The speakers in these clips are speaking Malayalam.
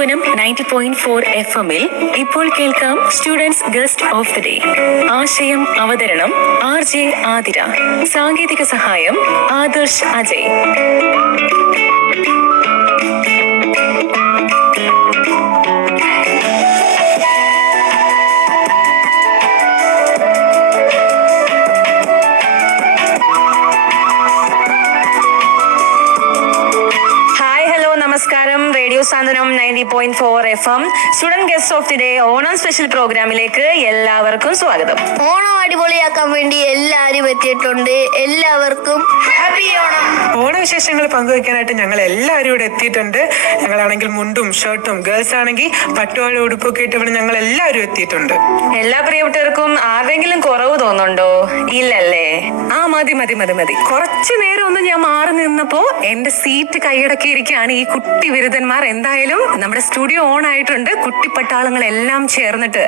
സാന്ത്വനം 90.4 FM-ൽ ഇപ്പോൾ കേൾക്കാം students guest of the day. ആശയം അവതരണം RJ ആതിര. സാങ്കേതിക സഹായം ആദർശ് അജയ്. നമസ്കാരം. Radio Santhwanam 90.4 FM student guest of the day Onam special പ്രോഗ്രാമിലേക്ക് എല്ലാവർക്കും സ്വാഗതം. ഓണം അടിപൊളിയാക്കാൻ വേണ്ടി എല്ലാവരും എത്തിയിട്ടുണ്ട്. എല്ലാവർക്കും ഹാപ്പി ഓണം. ഓണവിശേഷങ്ങൾ പങ്കുവെക്കാനായിട്ട് ഞങ്ങൾ എല്ലാവരും ഇവിടെ എത്തിയിട്ടുണ്ട്. ഞങ്ങളാണെങ്കിൽ മുണ്ടും ഷർട്ടും, ഗേൾസ് ആണെങ്കിൽ പട്ടുവാഴ ഉടുപ്പൊക്കെ ഇട്ട് ഞങ്ങൾ എല്ലാവരും എത്തിയിട്ടുണ്ട്. എല്ലാ പ്രിയപ്പെട്ടവർക്കും ആരെങ്കിലും കുറവ് തോന്നുന്നുണ്ടോ? ഇല്ലല്ലേ? മതി മതി മതി മതി കുറച്ചു നേരം ഒന്ന് ഞാൻ മാറി നിന്നപ്പോ എന്റെ സീറ്റ് കൈയടക്കിയിരിക്കുകയാണ് ഈ കുട്ടി ബിരുദന്മാർ. എന്തായാലും നമ്മുടെ സ്റ്റുഡിയോ ഓൺ ആയിട്ടുണ്ട്. കുട്ടിപ്പട്ടാളങ്ങളെല്ലാം ചേർന്നിട്ട്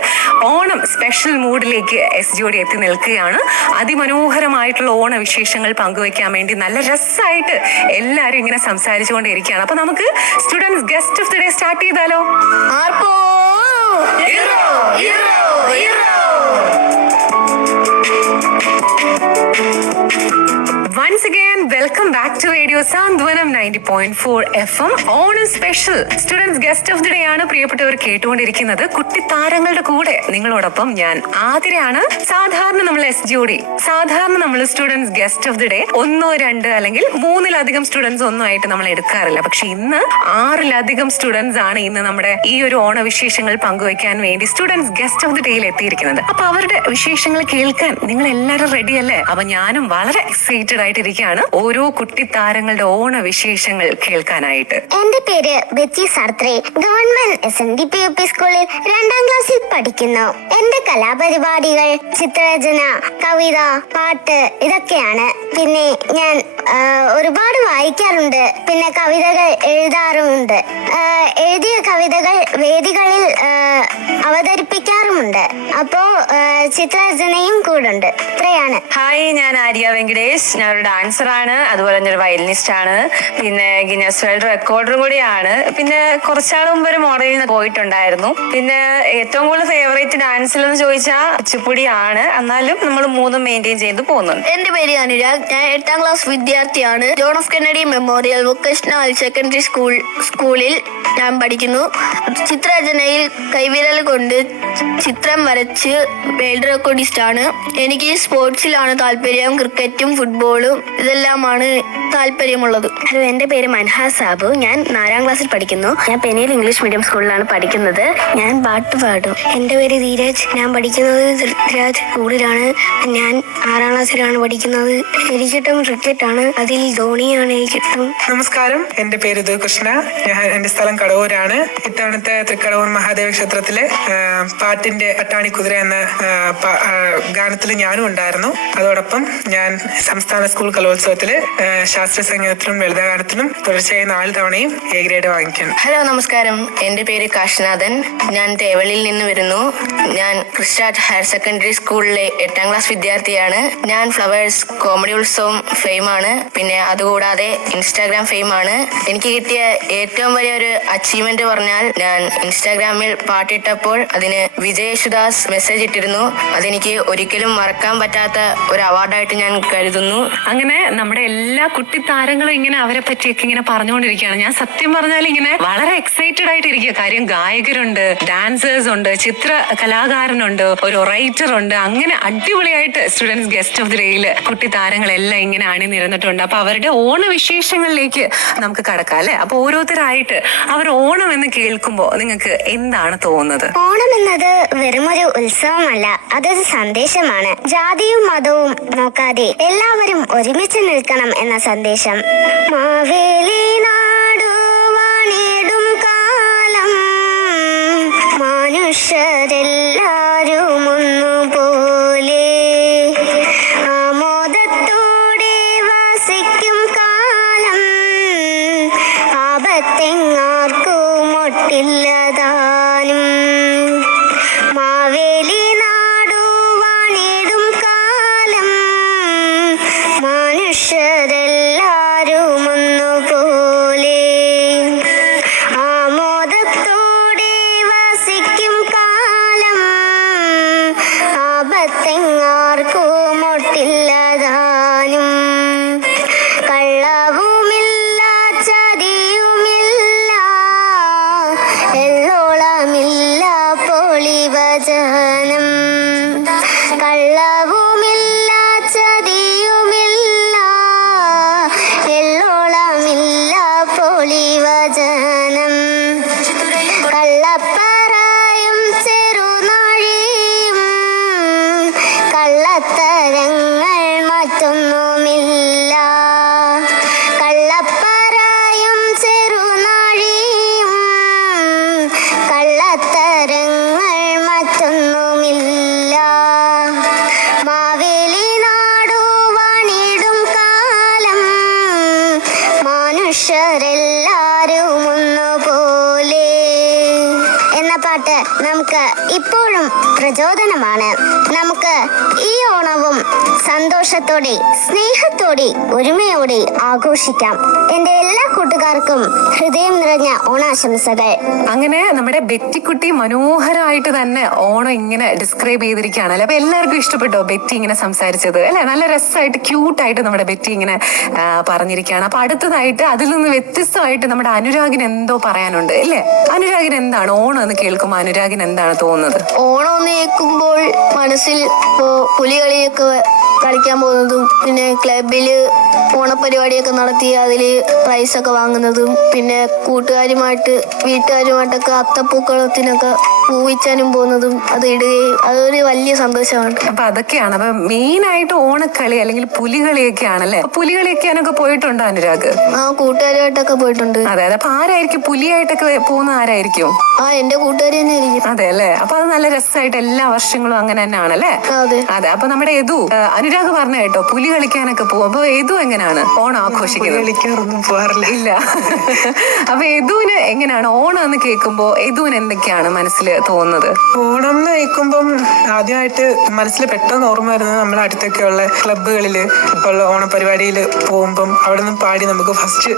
ഓണം സ്പെഷ്യൽ മൂഡിലേക്ക് SGOD എത്തി നിൽക്കുകയാണ്. അതിമനോഹരമായിട്ടുള്ള ഓണവിശേഷങ്ങൾ പങ്കുവെക്കാൻ വേണ്ടി നല്ല രസമായിട്ട് എല്ലാവരും ഇങ്ങനെ സംസാരിച്ചുകൊണ്ടിരിക്കുകയാണ്. അപ്പൊ നമുക്ക് students guest of the day start ചെയ്താലോ? Once again, welcome back to Radio Sandwanam 90.4 FM Onam special students guest of the day ആണ് പ്രിയപ്പെട്ടവർ കേട്ടുകൊണ്ടിരിക്കുന്നത്. കുട്ടിത്താരങ്ങളുടെ കൂടെ നിങ്ങളോടൊപ്പം ഞാൻ ആതിരയാണ്. സാധാരണ നമ്മൾ സാധാരണ നമ്മൾ students guest of the day 1, 2 അല്ലെങ്കിൽ 3-ലധികം സ്റ്റുഡൻസ് ഒന്നും ആയിട്ട് നമ്മൾ എടുക്കാറില്ല. പക്ഷെ ഇന്ന് 6-ലധികം സ്റ്റുഡൻസ് ആണ് ഇന്ന് നമ്മുടെ ഈ ഒരു ഓണവിശേഷങ്ങൾ പങ്കുവെക്കാൻ വേണ്ടി സ്റ്റുഡൻസ് ഗസ്റ്റ് ഓഫ് ദി ഡേയിൽ എത്തിയിരിക്കുന്നത്. അപ്പൊ അവരുടെ വിശേഷങ്ങൾ കേൾക്കാൻ നിങ്ങൾ എല്ലാവരും റെഡി അല്ലേ? അപ്പൊ ഞാനും വളരെ എക്സൈറ്റഡ് ആയിട്ടിരിക്കുകയാണ് ഓരോ കുട്ടിത്താരങ്ങളുടെ ഓണവിശേഷങ്ങൾ കേൾക്കാനായിട്ട്. എന്റെ പേര് ബെച്ചി സാർത്രെ. ഗവൺമെന്റ് SNDP UP സ്കൂളിൽ 2ാം ക്ലാസ്സിൽ പഠിക്കുന്നു. എന്റെ കലാപരിപാടികൾ ചിത്രരചന, കവിത, പാട്ട് ഇതൊക്കെയാണ്. പിന്നെ ഞാൻ ഒരുപാട് വായിക്കാറുണ്ട്. പിന്നെ കവിതകൾ എഴുതാറുമുണ്ട്. എഴുതിയ കവിതകൾ വേദികളിൽ അവതരിപ്പിക്കാറുമുണ്ട്. അപ്പോ ചിത്രരചനയും കൂടുണ്ട്. ഇത്രയാണ്. ഹായ്, ഞാൻ ആര്യ വെങ്കടേഷ്. ഞാനൊരു ഡാൻസറാണ്, അതുപോലെ തന്നെ ഒരു വയലിനിസ്റ്റ് ആണ്, പിന്നെ ഗിന്നസ് വേൾഡ് റെക്കോർഡറും കൂടിയാണ്. പിന്നെ കുറച്ചാൾ മുമ്പ് ഒരു മോഡലിൽ പോയിട്ടുണ്ടായിരുന്നു. പിന്നെ ഏറ്റവും കൂടുതൽ ഫേവറേറ്റ് ഡാൻസിൽ എന്ന് ചോദിച്ചാൽ കുച്ചിപ്പുടിയാണ്. എന്നാലും നമ്മൾ 3 മെയിൻറ്റെയിൻ ചെയ്ത് പോകുന്നുണ്ട്. എന്റെ പേര് അനുരാഗ്. ഞാൻ 8ാം ക്ലാസ് വിദ്യാർത്ഥിയാണ്. John F Kennedy memorial vocational secondary സ്കൂളിൽ ഞാൻ പഠിക്കുന്നു. ചിത്രരചനയിൽ കൈവിരൽ കൊണ്ട് ചിത്രം വരച്ച് വേൾഡ് റെക്കോർഡിസ്റ്റ് ആണ്. എനിക്ക് സ്പോർട്സിലാണ് താല്പര്യം. ക്രിക്കറ്റും ഫുട്ബോളും ഇതെല്ലാമാണ് താല്പര്യമുള്ളത്. ഹലോ, എൻ്റെ പേര് മൻഹ സാബു. ഞാൻ 4ാം ക്ലാസ്സിൽ പഠിക്കുന്നു. ഞാൻ പെനിയിൽ ഇംഗ്ലീഷ് മീഡിയം സ്കൂളിലാണ് പഠിക്കുന്നത്. ഞാൻ പാട്ട് പാടും. എൻ്റെ പേര് ധീരജ്. ഞാൻ പഠിക്കുന്നത് ധൃരാജ് സ്കൂളിലാണ്. ഞാൻ 6ാം ക്ലാസ്സിലാണ് പഠിക്കുന്നത്. എനിക്കിഷ്ടം ക്രിക്കറ്റാണ്. അതിൽ ധോണിയാണ് എനിക്കിഷ്ടം. നമസ്കാരം, എന്റെ പേര് കൃഷ്ണ. എന്റെ സ്ഥലം കടവൂരാണ്. ഇത്തവണത്തെ തൃക്കടവൂർ മഹാദേവ ക്ഷേത്രത്തിലെ പാട്ടിന്റെ അട്ടാണിക്കുതിര എന്ന ഗാനത്തിൽ ഞാനും ഉണ്ടായിരുന്നു. അതോടൊപ്പം ഞാൻ സംസ്ഥാന സ്കൂൾ കലോത്സവത്തില് ശാസ്ത്രീയ സംഗീതത്തിലും ലളിതഗാനത്തിലും തുടർച്ചയായി 4 തവണയും A ഗ്രേഡ് വാങ്ങിക്കുന്നു. ഹലോ, നമസ്കാരം. എൻ്റെ പേര് കാശ്നാഥൻ. ഞാൻ തേവളിയിൽ നിന്ന് വരുന്നു. ഞാൻ ക്രിസ്റ്റാറ്റ് ഹയർ സെക്കൻഡറി സ്കൂളിലെ 8ാം ക്ലാസ് വിദ്യാർത്ഥിയാണ്. ഞാൻ ഫ്ലവേഴ്സ് കോമഡി ഉത്സവം ഫെയിമാണ്. പിന്നെ അതുകൂടാതെ ഇൻസ്റ്റാഗ്രാം ഫെയിമാണ്. എനിക്ക് കിട്ടിയ ഏറ്റവും വലിയൊരു അച്ചീവ്മെന്റ് പറഞ്ഞാൽ, ഞാൻ ഇൻസ്റ്റാഗ്രാമിൽ പാട്ടിട്ടപ്പോൾ അതിന് വിജയ് യേശുദാസ് മെസ്സേജ് ഇട്ടിരുന്നു. അതെനിക്ക് ഒരിക്കലും മറക്കാൻ പറ്റാത്ത ഒരു അവാർഡായിട്ട് ഞാൻ കരുതുന്നു. അങ്ങനെ നമ്മുടെ എല്ലാ കുട്ടിത്താരങ്ങളും ഇങ്ങനെ അവരെ പറ്റിയൊക്കെ ഇങ്ങനെ പറഞ്ഞുകൊണ്ടിരിക്കുകയാണ്. ഞാൻ സത്യം പറഞ്ഞാൽ ഇങ്ങനെ വളരെ എക്സൈറ്റഡ് ആയിട്ടിരിക്കുക. കാര്യം ഗായകരുണ്ട്, ഡാൻസേഴ്സ് ഉണ്ട്, ചിത്ര കലാകാരനുണ്ട്, ഒരു റൈറ്റർ ഉണ്ട്. അങ്ങനെ അടിപൊളിയായിട്ട് സ്റ്റുഡൻസ് ഗസ്റ്റ് ഓഫ് ദി ഡേയിൽ കുട്ടിത്താരങ്ങളെല്ലാം ഇങ്ങനെ അണിനിരന്നിട്ടുണ്ട്. അപ്പൊ അവരുടെ ഓണവിശേഷങ്ങളിലേക്ക് നമുക്ക് കടക്കാം അല്ലെ? അപ്പൊ ഓരോരുത്തരായിട്ട് അവർ ഓണം എന്ന് കേൾക്കുമ്പോൾ നിങ്ങൾക്ക് എന്താണ് തോന്നുന്നത്? ഓണം എന്നത് വെറുമൊരു ഉത്സവമല്ല, അതൊരു സന്ദേശമാണ്. ജാതിയും മതവും നോക്കാതെ എല്ലാവരും ഒരുമിച്ച് നിൽക്കണം എന്ന സന്ദേശം. മാവേലി നാടുവാണിടും കാലം മനുഷ്യരെല്ലാരും ഒന്നുപോലെ ആമോദത്തോടെ വസിക്കും കാലം ആപത്തെങ്ങാർക്കും ഒട്ടില്ലതാനും. മാവേലി നാടുവാണിടും കാലം മനുഷ്യരെല്ലാരും ഒന്നുപോലെ ആമോദത്തോടെ എല്ലാരും ഒന്നുപോലെ എന്ന പാട്ട് നമുക്ക് ഇപ്പോഴും പ്രചോദനമാണ്. നമുക്ക് ഈ ഓണവും സന്തോഷത്തോടെ, സ്നേഹത്തോടെ, ഒരുമയോടെ ആഘോഷിക്കാം. എന്റെ എല്ലാ കൂട്ടുകാർക്കും ഹൃദയം നിറഞ്ഞ ഓണാശംസകൾ. അങ്ങനെ നമ്മുടെ ബെറ്റിക്കുട്ടി മനോഹരമായിട്ട് തന്നെ ഓണം ഇങ്ങനെ ഡിസ്ക്രൈബ് ചെയ്തിരിക്കുകയാണല്ലേ. അപ്പൊ എല്ലാവർക്കും ഇഷ്ടപ്പെട്ടോ ബെറ്റി ഇങ്ങനെ സംസാരിച്ചത് അല്ലെ? നല്ല രസമായിട്ട് ക്യൂട്ടായിട്ട് നമ്മുടെ ബെറ്റി ഇങ്ങനെ പറഞ്ഞിരിക്കുകയാണ്. അപ്പൊ അടുത്തതായിട്ട് അതിൽ നിന്ന് വ്യത്യസ്തമായിട്ട് നമ്മുടെ അനുരാഗിന് എന്തോ പറയാനുണ്ട് അല്ലേ? അനുരാഗിന് എന്താണ് ഓണം എന്ന് കേൾക്കുമ്പോൾ അനുരാഗിന് എന്താണ് തോന്നുന്നത്? ഓണം എന്ന് കേൾക്കുമ്പോൾ മനസ്സിൽ പുലികളിയൊക്കെ കളിക്കാൻ പോകുന്നതും, പിന്നെ ക്ലബില് ഓണപരിപാടിയൊക്കെ നടത്തി അതിൽ പ്രൈസൊക്കെ വാങ്ങുന്നതും, പിന്നെ വീട്ടുകാരുമായിട്ടൊക്കെ അത്തപ്പൂക്കളത്തിനൊക്കെ പൂവിച്ചാനും പോകുന്നതും അത് ഇടുകയും അതൊരു വലിയ സന്തോഷമാണ്. അപ്പൊ അതൊക്കെയാണ്. അപ്പൊ മെയിൻ ആയിട്ട് ഓണക്കളി അല്ലെങ്കിൽ പുലികളിയൊക്കെ ആണല്ലേ? പുലികളിയൊക്കെ പോയിട്ടുണ്ടോ അനുരാഗ്? കൂട്ടുകാരുമായിട്ടൊക്കെ പോയിട്ടുണ്ട്. അതെ. അപ്പൊ ആരായിരിക്കും പുലിയായിട്ടൊക്കെ പോകുന്ന ആരായിരിക്കും? എന്റെ കൂട്ടുകാരി തന്നെ ആയിരിക്കും. അതെ അല്ലേ? അപ്പൊ അത് നല്ല രസമായിട്ട് എല്ലാ വർഷങ്ങളും അങ്ങനെ തന്നെ ആണല്ലേ? അതെ. അപ്പൊ നമ്മുടെ യദു, അനുരാഗ് പറഞ്ഞ കേട്ടോ പുലി കളിക്കാനൊക്കെ പോകും. അപ്പൊ യദു എങ്ങനെയാണ് ഓണം ആഘോഷിക്കുന്നത്? കളിക്കാറൊന്നും പോകാറില്ല. ഇല്ല. അപ്പൊ യദുവിന് എങ്ങനെയാണ് ഓണം എന്ന് കേൾക്കുമ്പോ യദുവിന് എന്തൊക്കെയാണ് മനസ്സിൽ തോന്നുന്നത്? ഓണം എന്ന് കേൾക്കുമ്പം ആദ്യമായിട്ട് മനസ്സിൽ പെട്ടെന്ന് ഓർമ്മ വരുന്നത് നമ്മുടെ അടുത്തൊക്കെയുള്ള ക്ലബ്ബുകളിൽ ഉള്ള ഓണപരിപാടിയിൽ പോകുമ്പം അവിടെ നിന്ന് പാടി നമുക്ക് ഫസ്റ്റ്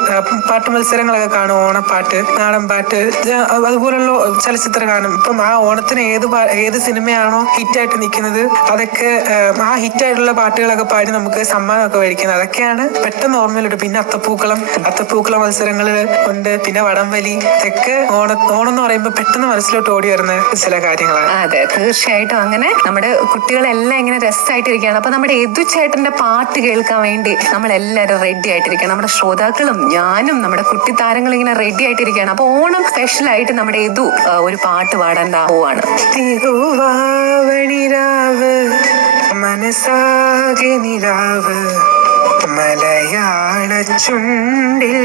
പാട്ട് മത്സരങ്ങളൊക്കെ കാണും. ഓണപ്പാട്ട്, നാടൻ പാട്ട്, അതുപോലുള്ള ചലച്ചിത്ര ഗാനം. ഇപ്പം ആ ഓണത്തിന് ഏത് സിനിമയാണോ ഹിറ്റായിട്ട് നിൽക്കുന്നത് അതൊക്കെ ആ ഹിറ്റായിട്ടുള്ള പാട്ടുകളൊക്കെ പാടി നമുക്ക് സമ്മാനമൊക്കെ മേടിക്കുന്നത്. അതൊക്കെയാണ് പെട്ടെന്ന് ഓർമ്മയിലോട്ട്. പിന്നെ അത്തപ്പൂക്കള മത്സരങ്ങൾ ഉണ്ട്, പിന്നെ വടംവലി. ഇതൊക്കെ ഓണം എന്ന് പറയുമ്പോൾ പെട്ടെന്ന് മനസ്സിലോട്ട് ഓടി വരുന്ന ചില കാര്യങ്ങളാണ്. അതെ, തീർച്ചയായിട്ടും. അങ്ങനെ നമ്മുടെ കുട്ടികളെല്ലാം ഇങ്ങനെ രസമായിട്ടിരിക്കുകയാണ്. അപ്പൊ നമ്മുടെ യദു ചേട്ടന്റെ പാട്ട് കേൾക്കാൻ വേണ്ടി നമ്മളെല്ലാവരും റെഡി ആയിട്ടിരിക്കുകയാണ്. നമ്മുടെ ശ്രോതാക്കളും ഞാനും നമ്മുടെ കുട്ടി താരങ്ങളും ഇങ്ങനെ റെഡി ആയിട്ടിരിക്കുകയാണ്. അപ്പൊ ഓണം സ്പെഷ്യൽ ആയിട്ട് നമ്മുടെ യദു ഒരു പാട്ട് പാടാൻ പോവാണ്. തിരുവാവണിരാവ് മനസാകെ നിലാവ് മലയാള ചുണ്ടിൽ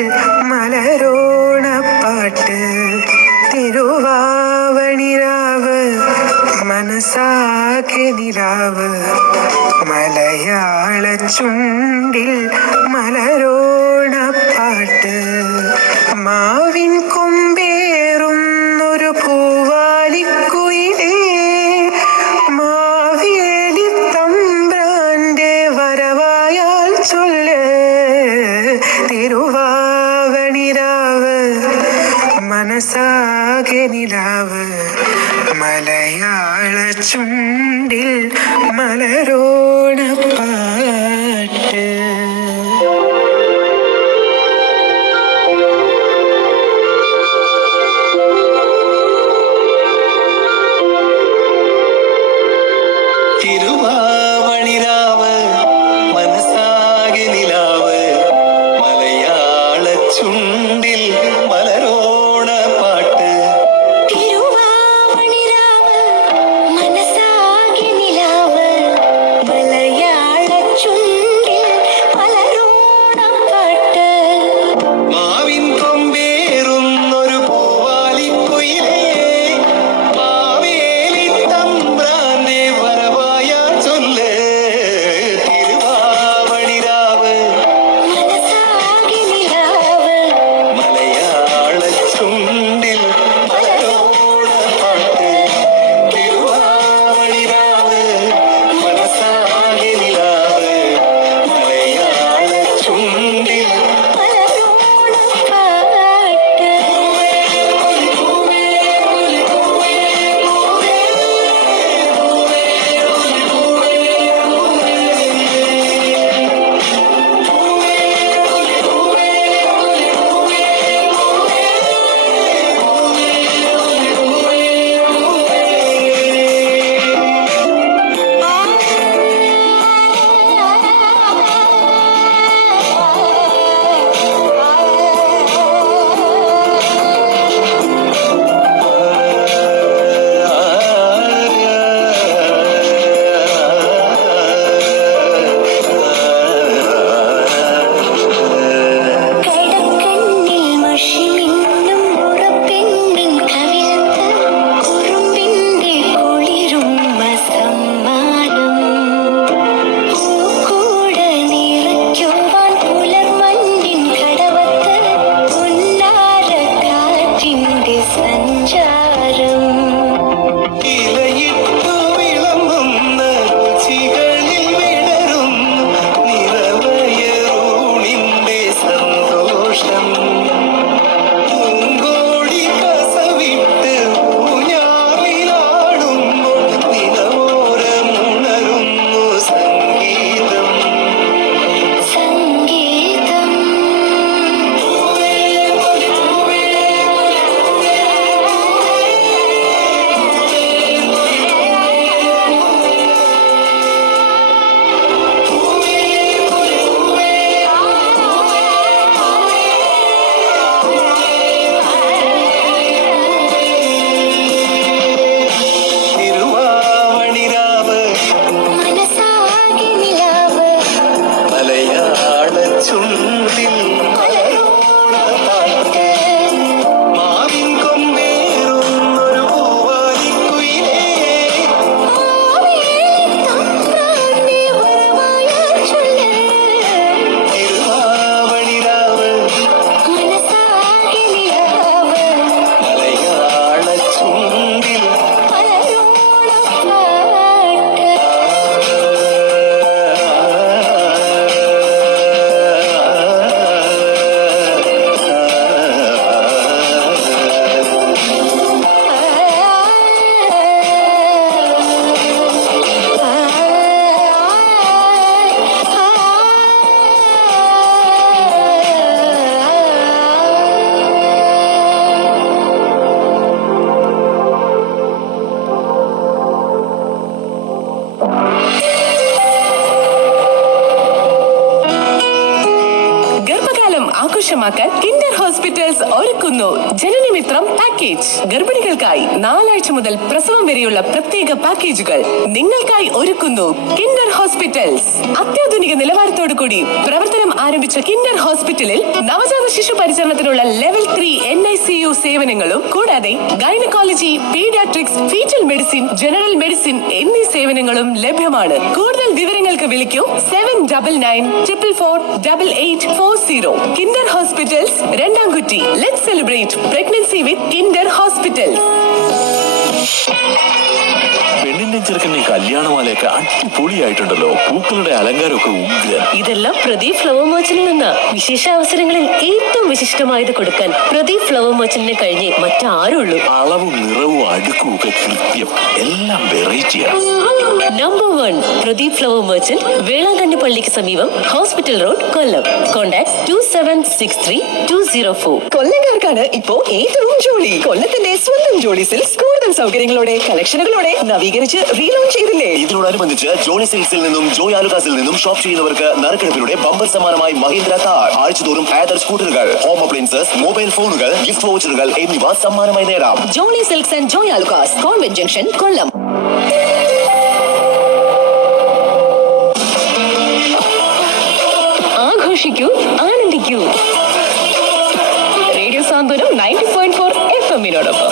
മലരോണപ്പാട്ട്. തിരുവാവണിരാവ് മനസാകെ നിലാവ് മലയാള ചുണ്ടിൽ മലരോണപ്പാട്ട്. മാവിൻ കൊമ്പേറുന്നൊരു പൂവാലിക്കുയിലേ മാവേലി തമ്പ്രാന്റെ വരവായാൽ ചൊല്ല്. തിരുവാവണിരാവ് മനസാകെ നിലാവ് മലയാള ചുണ്ടിൽ മലരോണപ്പാട്ട്. തിരുവാവണിരാവ് മനസാകെ നിലാവ് മലയാള ചുണ്ടിൽ മലരോണ പാട്ട്. തിരുവാവണിരാവ് മനസാകെ നിലാവ് മലയാള ചുണ്ടിൽ മലരോണപ്പാട്ട്. മാവിൻ കൊമ്പേറുന്നൊരു പൂവാലിക്കുയിലേ മാവേലി തമ്പ്രാന്റെ വരവായ ചൊല്ല്. തിരുവാവണിരാവ് മനസാകെ നിലാവ് സ്വന്തമാക്കാൻ കിൻഡർ ഹോസ്പിറ്റൽസ് ഒരുക്കുന്നു ജനനമിത്രം പാക്കേജ്. ഗർഭിണികൾക്കായി 4 ആഴ്ച മുതൽ പ്രസവം വരെയുള്ള പ്രത്യേക പാക്കേജുകൾ നിങ്ങൾക്കായി ഒരുക്കുന്നു കിൻഡർ ഹോസ്പിറ്റൽസ്. അത്യാധുനിക നിലവാരത്തോടു കൂടി പ്രവർത്തനം ആരംഭിച്ച കിൻഡർ ഹോസ്പിറ്റലിൽ നവജാത ശിശു പരിചരണത്തിനുള്ള ലെവൽ 3 NICU സേവനങ്ങളും കൂടാതെ gynaecology, paediatrics, foetal medicine, general medicine എന്നീ സേവനങ്ങളും ലഭ്യമാണ്. കൂടുതൽ വിവരങ്ങൾക്ക് വിളിക്കൂ 7999448840. Kinder hospitals, Randamkutty. Let's celebrate pregnancy with Kinder hospitals. പെണ്ണിന്റെയും ചെറുക്കന്റെയും കല്യാണമാലയൊക്കെ അടിപൊളിയായിട്ടുണ്ടല്ലോ. പൂക്കളുടെ അലങ്കാരമൊക്കെ ഉഗ്രൻ. ഇതെല്ലാം പ്രദീപ് ഫ്ലവർ മർച്ചന്റിൽ നിന്ന്. വിശേഷ അവസരങ്ങളിൽ ഏറ്റവും വിശിഷ്ടമായത് കൊടുക്കാൻ പ്രദീപ് ഫ്ലവർ മർച്ചന്റിനെ കഴിഞ്ഞേ മറ്റാരുള്ളൂ. അളവും നിറവും അടുക്കും ഒക്കെ കൃത്യം. എല്ലാം വെറൈറ്റിയാണ്. Number 1 Pradeep flower merchant, Velankanni പള്ളിക്ക് സമീപം, ഹോസ്പിറ്റൽ റോഡ്, കൊല്ലം. കോൺടാക്ട് 27632004. കൊല്ലംകാർക്കാണ് ഇപ്പോ ഏറ്റവും ജോളി. കൊല്ലത്തിന്റെ സ്വന്തം ജോളി സിൽക്സ് കൂടുതൽ സൗകര്യങ്ങളോടെ, കളക്ഷനുകളോടെ നവീകരിച്ച് റീലോഞ്ച് ചെയ്തില്ലേ. ഇതിനോടനുബന്ധിച്ച് ജോളി സിൽക്സിൽ നിന്നും ജോയ് ആലുകാസിൽ നിന്നും ഷോപ്പ് ചെയ്യുന്നവർക്ക് നറുക്കെടുപ്പിലൂടെ ബമ്പർ സമ്മാനമായി മഹീന്ദ്ര താർ, ആഴ്ചതോറും ആദർ സ്കൂട്ടറുകൾ, ഹോം അപ്ലയൻസസ്, മൊബൈൽ ഫോണുകൾ, ഗിഫ്റ്റ് വൗച്ചറുകൾ എന്നിവ സമ്മാനമായി നേടാം. Jolly Silks and Joy Alukkas, convent junction, Kollam. ആഘോഷിക്കൂ, ആനന്ദിക്കൂ. റേഡിയോ സാന്ത്വനം 90.4 FM-നോടൊപ്പം.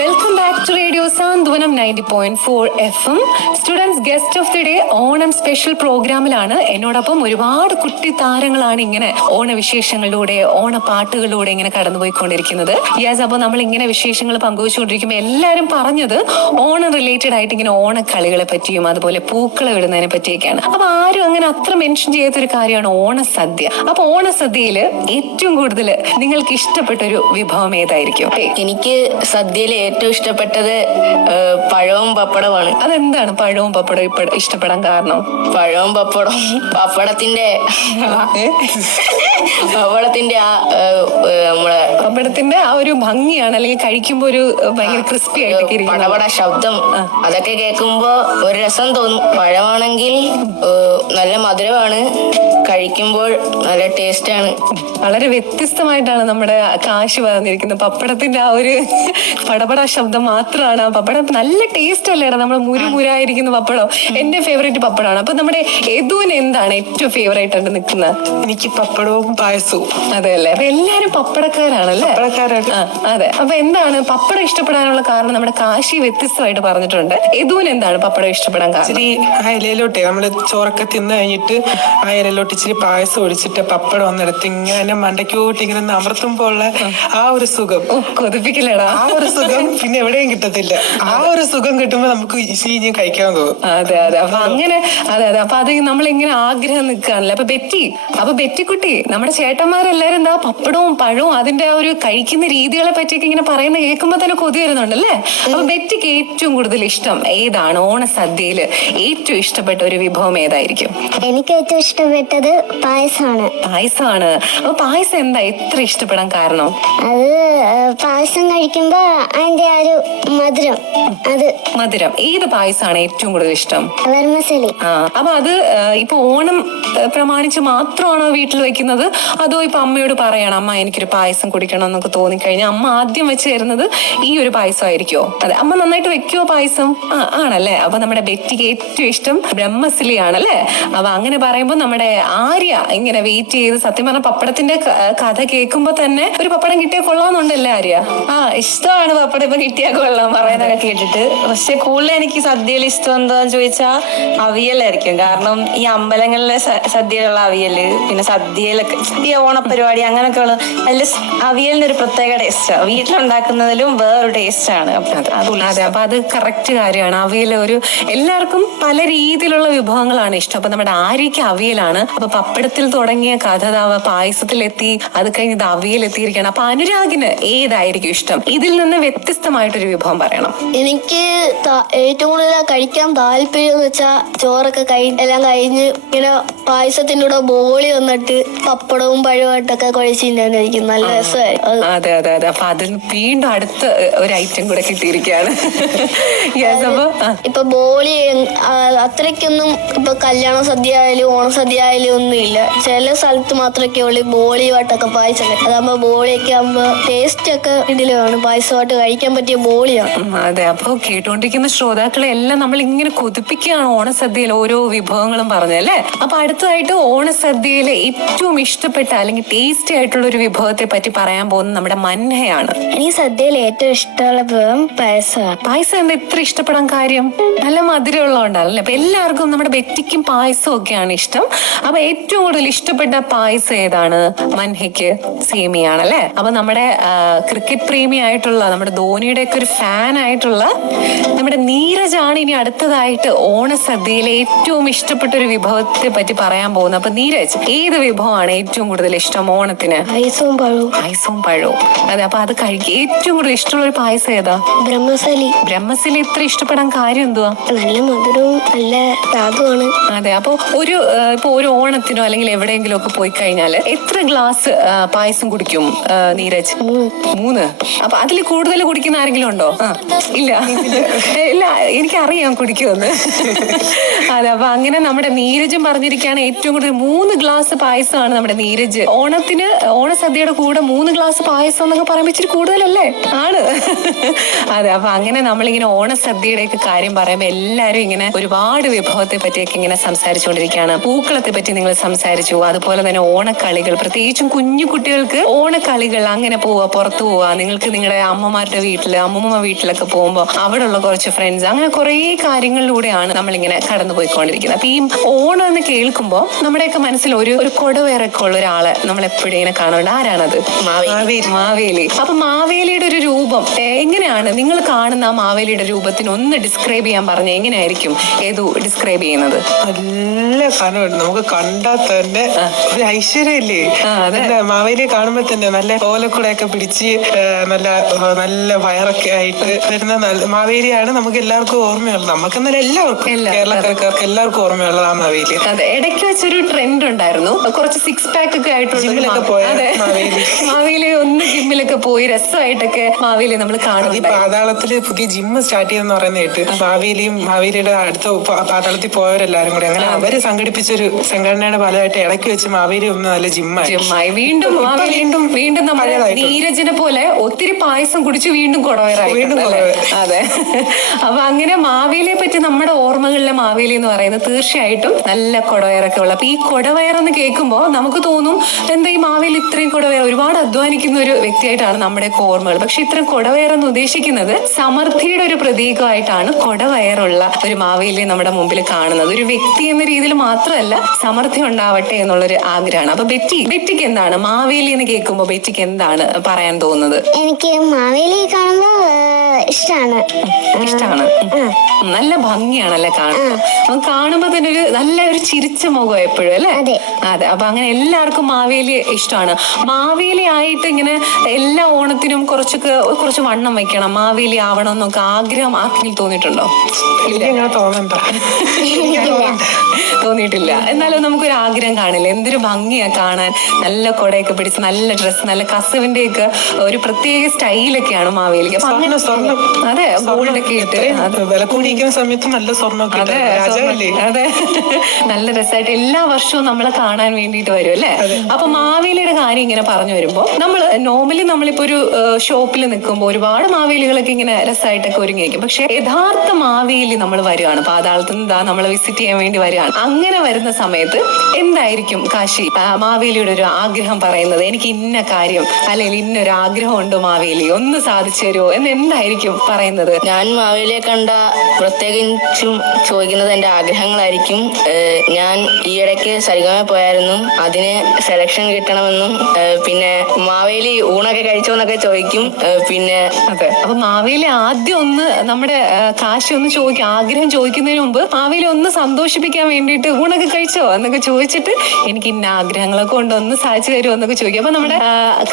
Welcome back to radio Santhwanam 90.4 FM. Students guest of the day Onam special പ്രോഗ്രാമിലാണ്. എന്നോടൊപ്പം ഒരുപാട് കുട്ടി താരങ്ങളാണ് ഇങ്ങനെ ഓണവിശേഷങ്ങളിലൂടെ, ഓണപ്പാട്ടുകളിലൂടെ ഇങ്ങനെ കടന്നുപോയിക്കൊണ്ടിരിക്കുന്നത്. യെസ്, അപ്പോൾ നമ്മൾ ഇങ്ങനെ വിശേഷങ്ങൾ പങ്കുവച്ചുകൊണ്ടിരിക്കുമ്പോൾ എല്ലാവരും പറഞ്ഞത് ഓണം റിലേറ്റഡ് ആയിട്ട് ഇങ്ങനെ ഓണക്കളികളെ പറ്റിയും അതുപോലെ പൂക്കളെ ഇടുന്നതിനെ പറ്റിയൊക്കെയാണ്. അപ്പൊ ആരും അങ്ങനെ അത്ര മെൻഷൻ ചെയ്യാത്തൊരു കാര്യമാണ് ഓണസദ്യ. അപ്പൊ ഓണസദ്യയില് ഏറ്റവും കൂടുതൽ നിങ്ങൾക്ക് ഇഷ്ടപ്പെട്ട ഒരു വിഭവം ഏതായിരിക്കും? എനിക്ക് സദ്യയിൽ ഏറ്റവും ഇഷ്ടപ്പെട്ടത് പഴവും പപ്പടമാണ്. അതെന്താണ് പഴവും പപ്പടവും ഇഷ്ടപ്പെടാൻ കാരണം? പഴവും പപ്പടവും പപ്പടത്തിന്റെ നമ്മളെ പപ്പടത്തിന്റെ ആ ഒരു ഭംഗിയാണ്, അല്ലെങ്കിൽ കഴിക്കുമ്പോ ഒരു ഭയങ്കര ക്രിസ്പി ആയിട്ടൊക്കെ പടപട ശബ്ദം, അതൊക്കെ കേൾക്കുമ്പോ ഒരു രസം തോന്നും. പഴമാണെങ്കിൽ നല്ല മധുരമാണ്, കഴിക്കുമ്പോൾ നല്ല ടേസ്റ്റ് ആണ്. വളരെ വ്യത്യസ്തമായിട്ടാണ് നമ്മുടെ കാശി പറഞ്ഞിരിക്കുന്നത്. പപ്പടത്തിന്റെ ആ ഒരു പടപട ശബ്ദം മാത്രമാണ്. ആ പപ്പടം നല്ല ടേസ്റ്റ് അല്ലേടാ, നമ്മുടെ മുരുമുരായിരിക്കുന്ന പപ്പടം എന്റെ ഫേവറേറ്റ് പപ്പടമാണ്. അപ്പൊ നമ്മുടെ യദുവിന് എന്താണ് ഏറ്റവും ഫേവറേറ്റ് ആയിട്ട് നിൽക്കുന്നത്? എനിക്ക് പപ്പടവും പായസവും. അതെ അല്ലേ, അപ്പൊ എല്ലാരും പപ്പടക്കാരാണല്ലേ? അതെ. അപ്പൊ എന്താണ് പപ്പടം ഇഷ്ടപ്പെടാനുള്ള കാരണം? നമ്മുടെ കാശി വ്യത്യസ്തമായിട്ട് പറഞ്ഞിട്ടുണ്ട്. യദുവിന് എന്താണ് പപ്പടം ഇഷ്ടപ്പെടാൻ കാരണം? ഇച്ചിരി ആ ഇലയിലോട്ടെ നമ്മള് ചോറൊക്കെ തിന്നു കഴിഞ്ഞിട്ട് ആ ഇലയിലോട്ട് ഇച്ചിരി പായസം ഒഴിച്ചിട്ട് പപ്പടം ഒന്നെടുത്ത് ഇങ്ങനെ മണ്ടയ്ക്കോട്ട് ഇങ്ങനെ അമർത്തുമ്പോ ഉള്ള ആ ഒരു സുഖം, കൊതിപ്പിക്കില്ലടാ. ആ ഒരു സുഖം പിന്നെ എവിടെയും കിട്ടത്തില്ല. ആ ഒരു സുഖം കിട്ടുമ്പോ നമുക്ക് ഇനി കഴിക്കാൻ തോന്നും. അതെ അതെ. അപ്പൊ അങ്ങനെ അതെ. അപ്പൊ അത് നമ്മളിങ്ങനെ ആഗ്രഹം നിൽക്കുകയാണല്ലോ. അപ്പൊ ബെറ്റിക്കുട്ടി, നമ്മുടെ ചേട്ടന്മാരെല്ലാരും എന്താ പപ്പടവും പഴവും അതിന്റെ ആ ഒരു കഴിക്കുന്ന രീതികളെ പറ്റിയൊക്കെ ഇങ്ങനെ പറയുന്ന കേൾക്കുമ്പോ തന്നെ കൊതി വരുന്നുണ്ടല്ലേ? അപ്പൊ ബെറ്റിക്ക് ഏറ്റവും കൂടുതൽ ഇഷ്ടം ഏതാണ്? ഓണസദ്യയില് ഏറ്റവും ഇഷ്ടപ്പെട്ട ഒരു വിഭവം ഏതായിരിക്കും? എനിക്ക് ഏറ്റവും ഇഷ്ടപ്പെട്ടത് പായസമാണ്. അപ്പൊ പായസം എന്താ എത്ര ഇഷ്ടപ്പെടാൻ കാരണം? അത് പായസം കഴിക്കുമ്പോ അതിന്റെ ആ ഒരു മധുരം. ഏത് പായസമാണ് ഏറ്റവും കൂടുതൽ ഇഷ്ടം? വർമ്മസലി. അപ്പൊ അത് ഇപ്പൊ ഓണം പ്രമാണിച്ച് മാത്രമാണോ വീട്ടിൽ വെക്കുന്നത്, അതോ ഇപ്പൊ അമ്മയോട് പറയണം അമ്മ എനിക്കൊരു പായസം കുടിക്കണം എന്നൊക്കെ തോന്നിക്കഴിഞ്ഞാൽ അമ്മ ആദ്യം വെച്ച് തരുന്നത് ഈ ഒരു പായസം ആയിരിക്കോ? അതെ, അമ്മ നന്നായിട്ട് വെക്കുവോ പായസം? ആണല്ലേ. അപ്പൊ നമ്മുടെ ബെറ്റിക്ക് ഏറ്റവും ഇഷ്ടം ബ്രഹ്മസലി ആണല്ലേ. അപ്പൊ അങ്ങനെ പറയുമ്പോ നമ്മുടെ ആര്യ ഇങ്ങനെ വെയിറ്റ് ചെയ്ത്, സത്യം പറഞ്ഞ പപ്പടത്തിന്റെ കഥ കേൾക്കുമ്പോ തന്നെ ഒരു പപ്പടം കിട്ടിയാൽ കൊള്ളാന്നുണ്ടല്ലേ ആര്യ? ഇഷ്ടമാണ് പപ്പടം ഇപ്പൊ കിട്ടിയാൽ കൊള്ളാം പറയുന്നതൊക്കെ കേട്ടിട്ട്. പക്ഷെ കൂടുതൽ എനിക്ക് സദ്യയിൽ ഇഷ്ടം എന്താന്ന് ചോദിച്ചാൽ അവിയലായിരിക്കും. കാരണം ഈ അമ്പലങ്ങളിലെ സദ്യയിലുള്ള അവിയല്, പിന്നെ സദ്യയിലൊക്കെ ഈ ഓണപ്പരിപാടി അങ്ങനെയൊക്കെ ഉള്ള അതിൽ അവിയലിന് ഒരു പ്രത്യേക ടേസ്റ്റാണ്. വീട്ടിലുണ്ടാക്കുന്നതിലും വേറൊരു ടേസ്റ്റ് ആണ്. അതെ, അപ്പൊ അത് കറക്റ്റ് കാര്യമാണ്. അവിയൽ എല്ലാവർക്കും പല രീതിയിലുള്ള വിഭവങ്ങളാണ് ഇഷ്ടം. അപ്പൊ നമ്മുടെ ആര്യക്ക് അവിയലാണ്. അപ്പൊ പപ്പടത്തിൽ തുടങ്ങിയ കഥ പായസത്തിലെത്തി, അത് കഴിഞ്ഞ് ഇത് അവിയലെത്തിയിരിക്കണം. അപ്പൊ അനുരാഗിന് ഏതായിരിക്കും ഇഷ്ടം? ഇതിൽ നിന്ന് വ്യത്യസ്തമായിട്ടൊരു വിഭവം പറയണം. എനിക്ക് ഏറ്റവും കൂടുതൽ കഴിക്കാൻ താല്പര്യം എന്ന് വെച്ചാൽ ചോറൊക്കെ എല്ലാം കഴിഞ്ഞ് ഇങ്ങനെ പായസത്തിൻ്റെ കൂടെ ബോളി വന്നിട്ട് പപ്പടവും പഴമായിട്ടൊക്കെ കുഴച്ച് തിന്നാനായിരിക്കും നല്ല രസമായിരിക്കും. അതെ അതെ അതെ. അപ്പൊ അതിൽ വീണ്ടും അടുത്ത ഒരു ഐറ്റം കൂടെ കിട്ടിയിരിക്കുകയാണ്. Yes, അപ്പൊ ഇപ്പൊ ബോളി അത്രയ്ക്കൊന്നും ഇപ്പൊ കല്യാണ സദ്യ ആയാലും ഓണസദ്യ ആയാലും ഒന്നും ഇല്ല. ചില സ്ഥലത്ത് മാത്രമൊക്കെ ഉള്ളു ബോളിയുമായിട്ടൊക്കെ പായസം. അതാകുമ്പോ ബോളിയൊക്കെ ആകുമ്പോ ടേസ്റ്റ് ഒക്കെ ഇതിലാണ് പായസമായിട്ട് കഴിക്കാൻ പറ്റിയ ബോളിയാണ്. അതെ. അപ്പൊ കേട്ടുകൊണ്ടിരിക്കുന്ന ശ്രോതാക്കളെ എല്ലാം നമ്മൾ ഇങ്ങനെ കൊതിപ്പിക്കുകയാണ് ഓണസദ്യയിൽ ഓരോ വിഭവങ്ങളും പറഞ്ഞല്ലേ. അപ്പൊ അടുത്തതായിട്ട് ഓണസദ്യയിലെ ഏറ്റവും ഇഷ്ടപ്പെട്ട അല്ലെങ്കിൽ ടേസ്റ്റി ആയിട്ടുള്ള ഒരു വിഭവത്തെ പറ്റി പറയാൻ പോകുന്നത് നമ്മുടെ മൻഹയാണ്. എനിക്ക് സദ്യയിൽ ഏറ്റവും ഇഷ്ടമുള്ള വിഭവം പായസമാണ്. പായസം എന്താ ഇത്ര ഇഷ്ടപ്പെടാൻ കാര്യം? നല്ല മധുരമുള്ളതുകൊണ്ടല്ലേ. അപ്പൊ എല്ലാവർക്കും നമ്മുടെ ബെറ്റിക്കും പായസവും ഒക്കെയാണ് ഇഷ്ടം. അപ്പൊ ഏറ്റവും കൂടുതൽ ഇഷ്ടപ്പെട്ട പായസം ഏതാണ്? മൻഹയ്ക്ക് സേമിയാണല്ലേ. അപ്പൊ നമ്മുടെ ക്രിക്കറ്റ് പ്രേമി ആയിട്ടുള്ള നമ്മുടെ ധോണിയുടെ ഒക്കെ ഒരു ഫാൻ ആയിട്ടുള്ള നമ്മുടെ നീരജാണ് ഇനി അടുത്തതായിട്ട് ഓണസദ്യയിലെ ഏറ്റവും ഇഷ്ടപ്പെട്ട ഒരു വിഭവത്തെ പറ്റി പറയാൻ പോകുന്നത്. അപ്പൊ നീരജ്, ഏത് വിഭവമാണ് ഏറ്റവും കൂടുതൽ ഇഷ്ടം ഓണത്തിന്? പായസവും പഴവും. പായസവും പഴവും. അതെ. അപ്പൊ അത് കഴിക്കുക ഏറ്റവും കൂടുതൽ ഇഷ്ടമുള്ള ഒരു പായസം ഏതാ? ബ്രഹ്മസലി. ബ്രഹ്മസലി ഇത്ര ഇഷ്ടപ്പെടാൻ കാര്യം എന്തുവാ? നല്ല മധുരവും നല്ല സ്വാദുമാണ്. അതെ. അപ്പൊ ഇപ്പൊ ഒരു ഓണത്തിനോ അല്ലെങ്കിൽ എവിടെയെങ്കിലും ഒക്കെ പോയി കഴിഞ്ഞാല് എത്ര ഗ്ലാസ് പായസം കുടിക്കും നീരജ്? 3. അപ്പൊ അതിൽ കൂടുതൽ കുടിക്കുന്ന ആരെങ്കിലും ഉണ്ടോ? ഇല്ല ഇല്ല, എനിക്കറിയാം കുടിക്കുമെന്ന്. അതെ. അപ്പൊ അങ്ങനെ നമ്മുടെ നീരജും പറഞ്ഞിരിക്കുകയാണ് ഏറ്റവും കൂടുതൽ 3 ഗ്ലാസ് പായസമാണ് നമ്മുടെ നീരജ്. ഓണസദ്യയുടെ കൂടെ 3 ഗ്ലാസ് പായസം എന്നൊക്കെ പറയുമ്പോൾ ഇച്ചിരി കൂടുതലല്ലേ? ആണ്. അതെ. അപ്പൊ അങ്ങനെ നമ്മളിങ്ങനെ ഓണസദ്യയുടെ ഒക്കെ കാര്യം പറയുമ്പോൾ എല്ലാരും ഇങ്ങനെ ഒരുപാട് വിഭവത്തെ പറ്റിയൊക്കെ ഇങ്ങനെ സംസാരിച്ചുകൊണ്ടിരിക്കുകയാണ്. പൂക്കളത്തെ പറ്റി നിങ്ങൾ സംസാരിച്ചു. അതുപോലെ തന്നെ ഓണക്കളികൾ, പ്രത്യേകിച്ചും കുഞ്ഞു കുട്ടികൾക്ക് ഓണക്കളികൾ, അങ്ങനെ പോവുക, പുറത്തു പോവുക, നിങ്ങൾക്ക് നിങ്ങളുടെ അമ്മമാരുടെ വീട്ടില് അമ്മൂമ്മ വീട്ടിലൊക്കെ പോകുമ്പോൾ അവിടെയുള്ള കുറച്ച് ഫ്രണ്ട്സ്, അങ്ങനെ കുറെ കാര്യങ്ങളിലൂടെയാണ് നമ്മളിങ്ങനെ കടന്നു പോയിക്കൊണ്ടിരിക്കുന്നത്. അപ്പൊ ഈ ഓണം എന്ന് കേൾക്കുമ്പോൾ നമ്മുടെയൊക്കെ മനസ്സിൽ ഒരു കൊടവേറൊക്കെ ഉള്ള ഒരാളെ നമ്മൾ എപ്പോഴും ഇങ്ങനെ കാണുന്നുണ്ട്. ആരാണത്? മാവേലി. അപ്പൊ മാവേലിയുടെ ഒരു രൂപം എങ്ങനെയാണ് നിങ്ങൾ കാണുന്ന? ആ മാവേലിയുടെ രൂപത്തിന് ഒന്ന് ഡിസ്ക്രൈബ് ചെയ്യാൻ പറഞ്ഞ എങ്ങനെയായിരിക്കും ഏതു ഡിസ്ക്രൈബ് ചെയ്യുന്നത്? നല്ല സാധനമുണ്ട്, നമുക്ക് കണ്ടാൽ തന്നെ ഒരു ഐശ്വര്യമില്ലേ. മാവേലിയെ കാണുമ്പോ തന്നെ നല്ല ഓലക്കുടയൊക്കെ പിടിച്ച് നല്ല നല്ല വയറൊക്കെ ആയിട്ട് വരുന്ന മാവേലിയാണ് നമുക്ക് എല്ലാവർക്കും ഓർമ്മയുള്ളത്. നമുക്കെന്നല്ല എല്ലാവർക്കും, കേരളക്കാർക്ക് എല്ലാവർക്കും ഓർമ്മയുള്ളത് ആ മാവേലി. അതെ. ഇടയ്ക്ക് വെച്ചൊരു ട്രെൻഡ് ഉണ്ടായിരുന്നു, കുറച്ച് 6 പാക്ക് ഒക്കെ ആയിട്ടുള്ള മാവേലി ഒന്ന് ജിമ്മിലൊക്കെ പോയി രസമായിട്ടൊക്കെ മാവേലി നമ്മൾ കാണും. പാതാളത്തില് പുതിയ ജിമ്മ് സ്റ്റാർട്ട് ചെയ്തെന്ന് പറയുന്ന കേട്ട് മാവേലിയുടെ അടുത്ത പാതാളത്തിൽ പോയവരെല്ലാരും കൂടെ അങ്ങനെ അവര് സംഘടിപ്പിച്ചൊരു സംഘടനയുടെ ഫലമായിട്ട് ഇടയ്ക്ക് വെച്ച് മാവേലി ഒന്ന് നല്ല ജിമ്മായി വീണ്ടും നമ്മുടെ നീരജിനെ പോലെ ഒത്തിരി പായസം കുടിച്ച് വീണ്ടും കൊടവയറായി. അതെ. അപ്പൊ അങ്ങനെ മാവേലിയെ പറ്റി നമ്മുടെ ഓർമ്മകളിലെ മാവേലി എന്ന് പറയുന്നത് തീർച്ചയായിട്ടും നല്ല കൊടവയറൊക്കെ ഉള്ള. അപ്പൊ ഈ കൊടവയറെന്ന് കേൾക്കുമ്പോൾ നമുക്ക് തോന്നും എന്താ ഈ മാവേലി ഇത്രയും കൊടവയർ, ഒരുപാട് അധ്വാനിക്കുന്ന ഒരു വ്യക്തിയായിട്ടാണ് നമ്മുടെ ഓർമ്മകൾ. പക്ഷെ ഇത്രയും കൊടവയറെന്ന് ഉദ്ദേശിക്കുന്നത് സമൃദ്ധിയുടെ ഒരു പ്രതീകമായിട്ടാണ് കൊടവയറുള്ള ഒരു മാവേലിയെ നമ്മുടെ മുമ്പിൽ കാണുന്നത്. ഒരു വ്യക്തി എന്ന രീതിയിൽ മാത്രമല്ല, സമൃദ്ധി ഉണ്ടാവട്ടെ എന്നുള്ളൊരു ആഗ്രഹമാണ്. അപ്പൊ ബെറ്റിക്ക് എന്താണ് മാവേലി എന്ന് കേൾക്കുമ്പോ ബെറ്റിക്ക് എന്താണ് പറയാൻ തോന്നുന്നത്? എനിക്ക് മാവേലി കാണുമ്പോ ഇഷ്ടമാണ്. നല്ല ഭംഗിയാണല്ലേ കാണുമ്പോ തന്നെ ഒരു നല്ല ഒരു ചിരിച്ച മുഖം എപ്പോഴും അല്ലേ? അതെ. അപ്പൊ അങ്ങനെ എല്ലാവർക്കും മാവേലി ഇഷ്ടമാണ്. മാവേലി ആയിട്ട് ഇങ്ങനെ എല്ലാ ഓണത്തിനും കുറച്ച് വണ്ണം വെക്കണം, മാവേലി ആവണം എന്നൊക്കെ ആഗ്രഹം ആർക്കെങ്കിലും തോന്നിയിട്ടുണ്ടോ? തോന്നിയിട്ടില്ല. എന്നാലും നമുക്കൊരു ആഗ്രഹം കാണില്ല? എന്തൊരു ഭംഗിയാ കാണാൻ, നല്ല കൊടയൊക്കെ പിടിച്ച് നല്ല ഡ്രസ്സ്, നല്ല കസവിന്റെ ഒക്കെ ഒരു പ്രത്യേക സ്റ്റൈലൊക്കെയാണ് മാവേലിക്ക്. അതെ. ഗോൾഡൊക്കെ ഇട്ട് സമയത്ത് നല്ല സ്വർണ്ണമൊക്കെ. അതെ. നല്ല രസമായിട്ട് എല്ലാ വർഷവും നമ്മളെ കാണാൻ വേണ്ടിയിട്ട് വരും അല്ലേ? അപ്പൊ മാവേലിയുടെ കാര്യം ഇങ്ങനെ പറഞ്ഞു വരുമ്പോ നമ്മളിപ്പോ ഒരു ഷോപ്പിൽ നിൽക്കുമ്പോൾ ഒരുപാട് മാവേലികളൊക്കെ ഇങ്ങനെ രസമായിട്ടൊക്കെ ഒരുങ്ങി വയ്ക്കും. പക്ഷെ യഥാർത്ഥ മാവേലി നമ്മൾ വരുവാണ്, പാതാളത്തിൽ നിന്ന് നമ്മളെ വിസിറ്റ് ചെയ്യാൻ വേണ്ടി വരുവാണ്. അങ്ങനെ വരുന്ന സമയത്ത് എന്തായിരിക്കും കാശി മാവേലിയുടെ ഒരു ആഗ്രഹം പറയുന്നത്? എനിക്ക് ഇന്ന കാര്യം അല്ലെങ്കിൽ ഇന്നൊരു ആഗ്രഹം ഉണ്ടോ മാവേലി, ഒന്ന് സാധിച്ചു തരുമോ എന്ന് എന്തായിരിക്കും പറയുന്നത്? ഞാൻ മാവേലിയെ കണ്ട പ്രത്യേകിച്ചും ചോദിക്കുന്നത് എൻ്റെ ആഗ്രഹങ്ങളായിരിക്കും. ഞാൻ ഈയിടയ്ക്ക് സരിഗമ പോയായിരുന്നു, അതിന് സെലക്ഷൻ കിട്ടണമെന്നും പിന്നെ മാവേലി ഊണൊക്കെ കഴിച്ചോന്നൊക്കെ ചോദിക്കും. പിന്നെ അതെ. അപ്പൊ മാവേലി ആദ്യം ഒന്ന് നമ്മുടെ കാശി ഒന്ന് ചോദിക്കും, ആഗ്രഹം ചോദിക്കുന്നതിന് മുമ്പ് മാവേലി ഒന്ന് സന്തോഷിപ്പിക്കാൻ വേണ്ടിയിട്ട് ഊണൊക്കെ കഴിച്ചോ എന്നൊക്കെ ചോദിച്ചിട്ട് എനിക്ക് ഇന്ന ആഗ്രഹങ്ങളൊക്കെ ഉണ്ട്, ഒന്ന് സാധിച്ചു തരുമോ എന്നൊക്കെ ചോദിക്കും. അപ്പൊ നമ്മുടെ